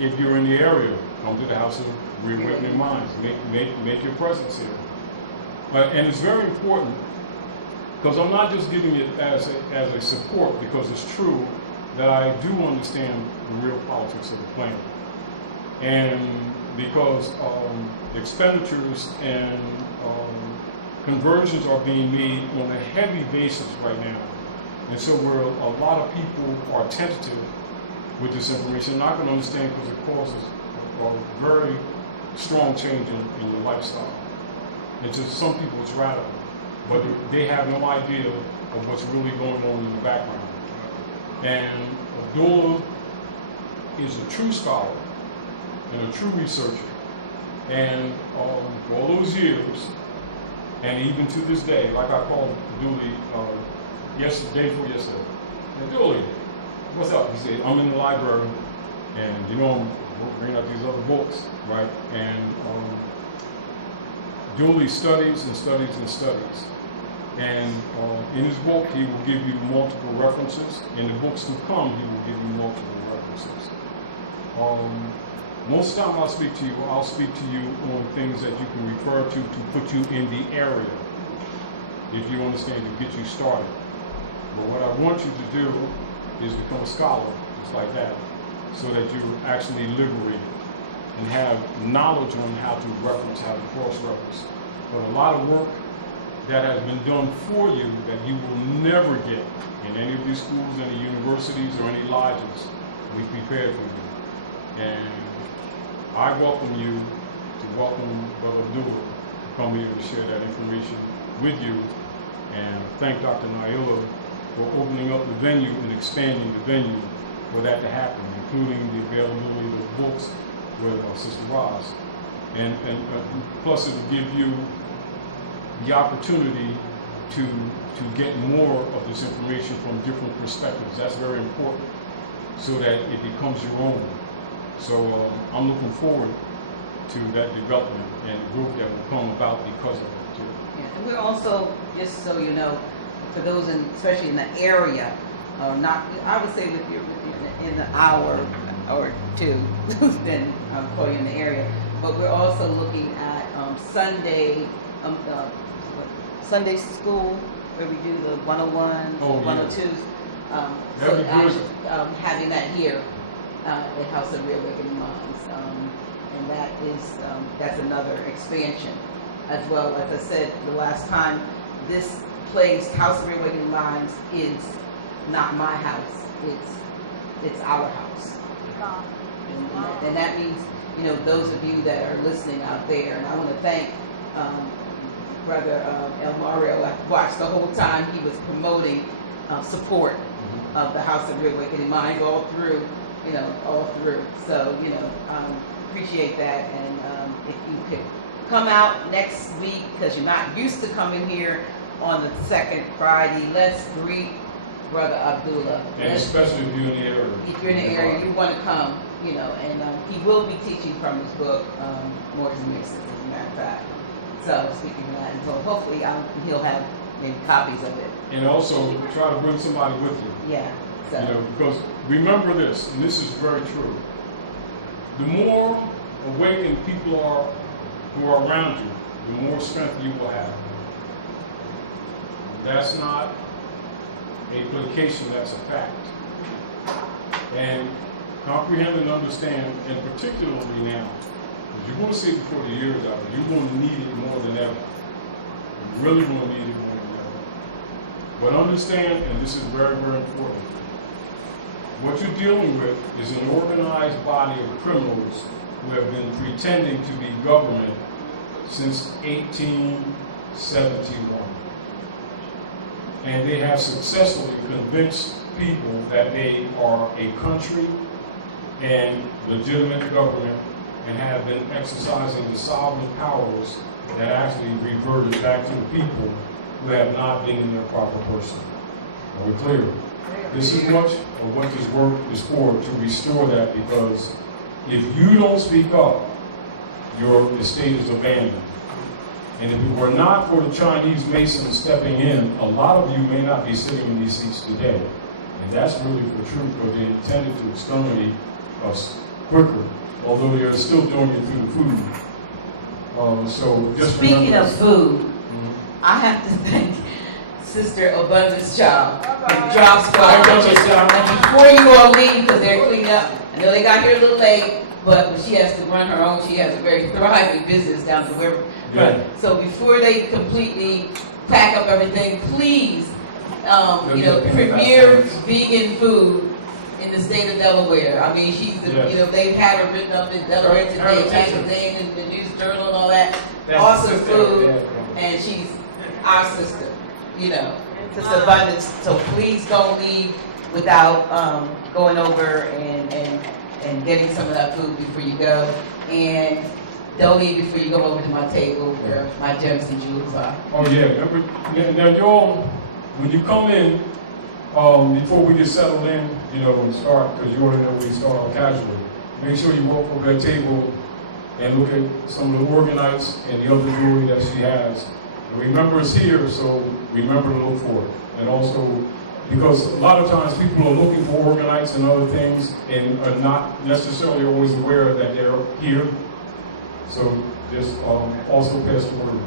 if you're in the area, come to the House of Reawakening Minds. Make your presence here. And it's very important, because I'm not just giving it as a support, because it's true that I do understand the real politics of the planet. And because expenditures and conversions are being made on a heavy basis right now. And so where a lot of people are tentative with this information, not going to understand, because it causes a very strong change in your lifestyle. And to some people it's radical, but they have no idea of what's really going on in the background. And Abdullah is a true scholar and a true researcher. And for all those years, and even to this day, like I called Dooley day before yesterday, and Dooley, what's up? He said, I'm in the library, and I'm bringing out these other books, right? And Dooley studies and studies and studies. And in his book, he will give you multiple references. In the books to come, he will give you multiple references. Most of the time I'll speak to you on things that you can refer to put you in the area, if you understand, to get you started. But what I want you to do is become a scholar, just like that, so that you're actually liberated and have knowledge on how to reference, how to cross-reference. But a lot of work that has been done for you that you will never get in any of these schools, any universities, or any lodges. We prepared for you. And I welcome you to welcome Brother Abdullah to come here to share that information with you. And thank Dr. Naila for opening up the venue and expanding the venue for that to happen, including the availability of the books with Sister Roz. And plus it will give you the opportunity to get more of this information from different perspectives. That's very important, so that it becomes your own. So I'm looking forward to that development and growth that will come about because of it too. Yeah, and we're also, just so you know, for those especially in the area, not, I would say with you in an hour or two, then I'll call you in the area. But we're also looking at Sunday school, where we do the 101s, Oh, yeah. 102s. That'd be good. Having that here at House of Reawakening Minds, and that is that's another expansion, as well. As I said the last time, this place, House of Reawakening Minds, is not my house. It's our house, and that means, you know, those of you that are listening out there. And I want to thank Brother El Mario. I watched the whole time he was promoting support of the House of Reawakening Minds all through, all through. So, appreciate that. And if you could come out next week, because you're not used to coming here on the second Friday, let's greet Brother Abdullah. And especially if you're in the area. If you're in the area, you want to come, and he will be teaching from his book, More Than Mixes, as a matter of fact. So, speaking of that, and so hopefully he'll have maybe copies of it. And also try to bring somebody with you. Yeah. So. Because remember this, and this is very true. The more awakened people are who are around you, the more strength you will have. That's not a placation, that's a fact. And comprehend and understand, and particularly now, because you're going to see it before the year is out, you're going to need it more than ever. You're really going to need it more than ever. But understand, and this is very, very important, what you're dealing with is an organized body of criminals who have been pretending to be government since 1871. And they have successfully convinced people that they are a country and legitimate government, and have been exercising the sovereign powers that actually reverted back to the people who have not been in their proper person. Are we clear? This is much of what this work is for, to restore that, because if you don't speak up, your estate is abandoned. And if it were not for the Chinese Masons stepping in, a lot of you may not be sitting in these seats today. And that's really the truth, because they intended to exterminate us quicker, although they're still doing it through the food. So just Speaking remember of food, I have to thank Sister Abundance Child from Drop Squad. And before you all leave, because they're cleaning up, I know they got here a little late, but she has to run her own. She has a very thriving business down to where. Yeah. So before they completely pack up everything, please, premier vegan food in the state of Delaware. I mean, she's the, Yes. They've had her written up in Delaware Today magazine and the News Journal and all that. Awesome food, and she's our sister, Sister Abundance. So please don't leave without going over and getting some of that food before you go. And don't leave before you go over to my table where my gems and jewels are. Oh yeah, now y'all, when you come in, before we get settled in, and start, because you already know we start off casually, make sure you walk over that table and look at some of the organites and the other jewelry that she has. And remember it's here, so remember to look for it. And also, because a lot of times people are looking for organites and other things and are not necessarily always aware that they're here. So just also pass the word.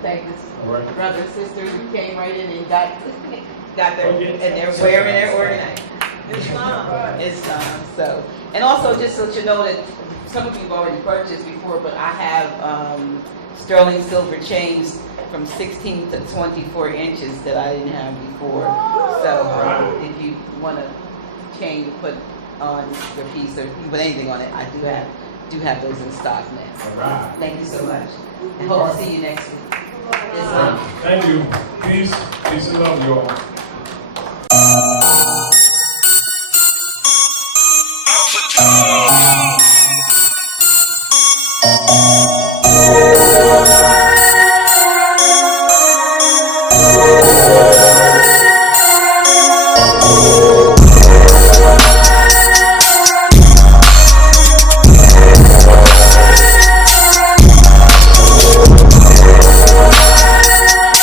Thank you, All right. brothers and sisters who came right in and got their, and they're wearing their organite. It's time. So, and also just so you know that some of you have already purchased before, but I have sterling silver chains from 16 to 24 inches that I didn't have before. So if you want a chain to put on your piece or you put anything on it, I do have those in stock now. All right. Thank you so much. I hope to see you next week. Thank you. Peace. Peace and love, you all.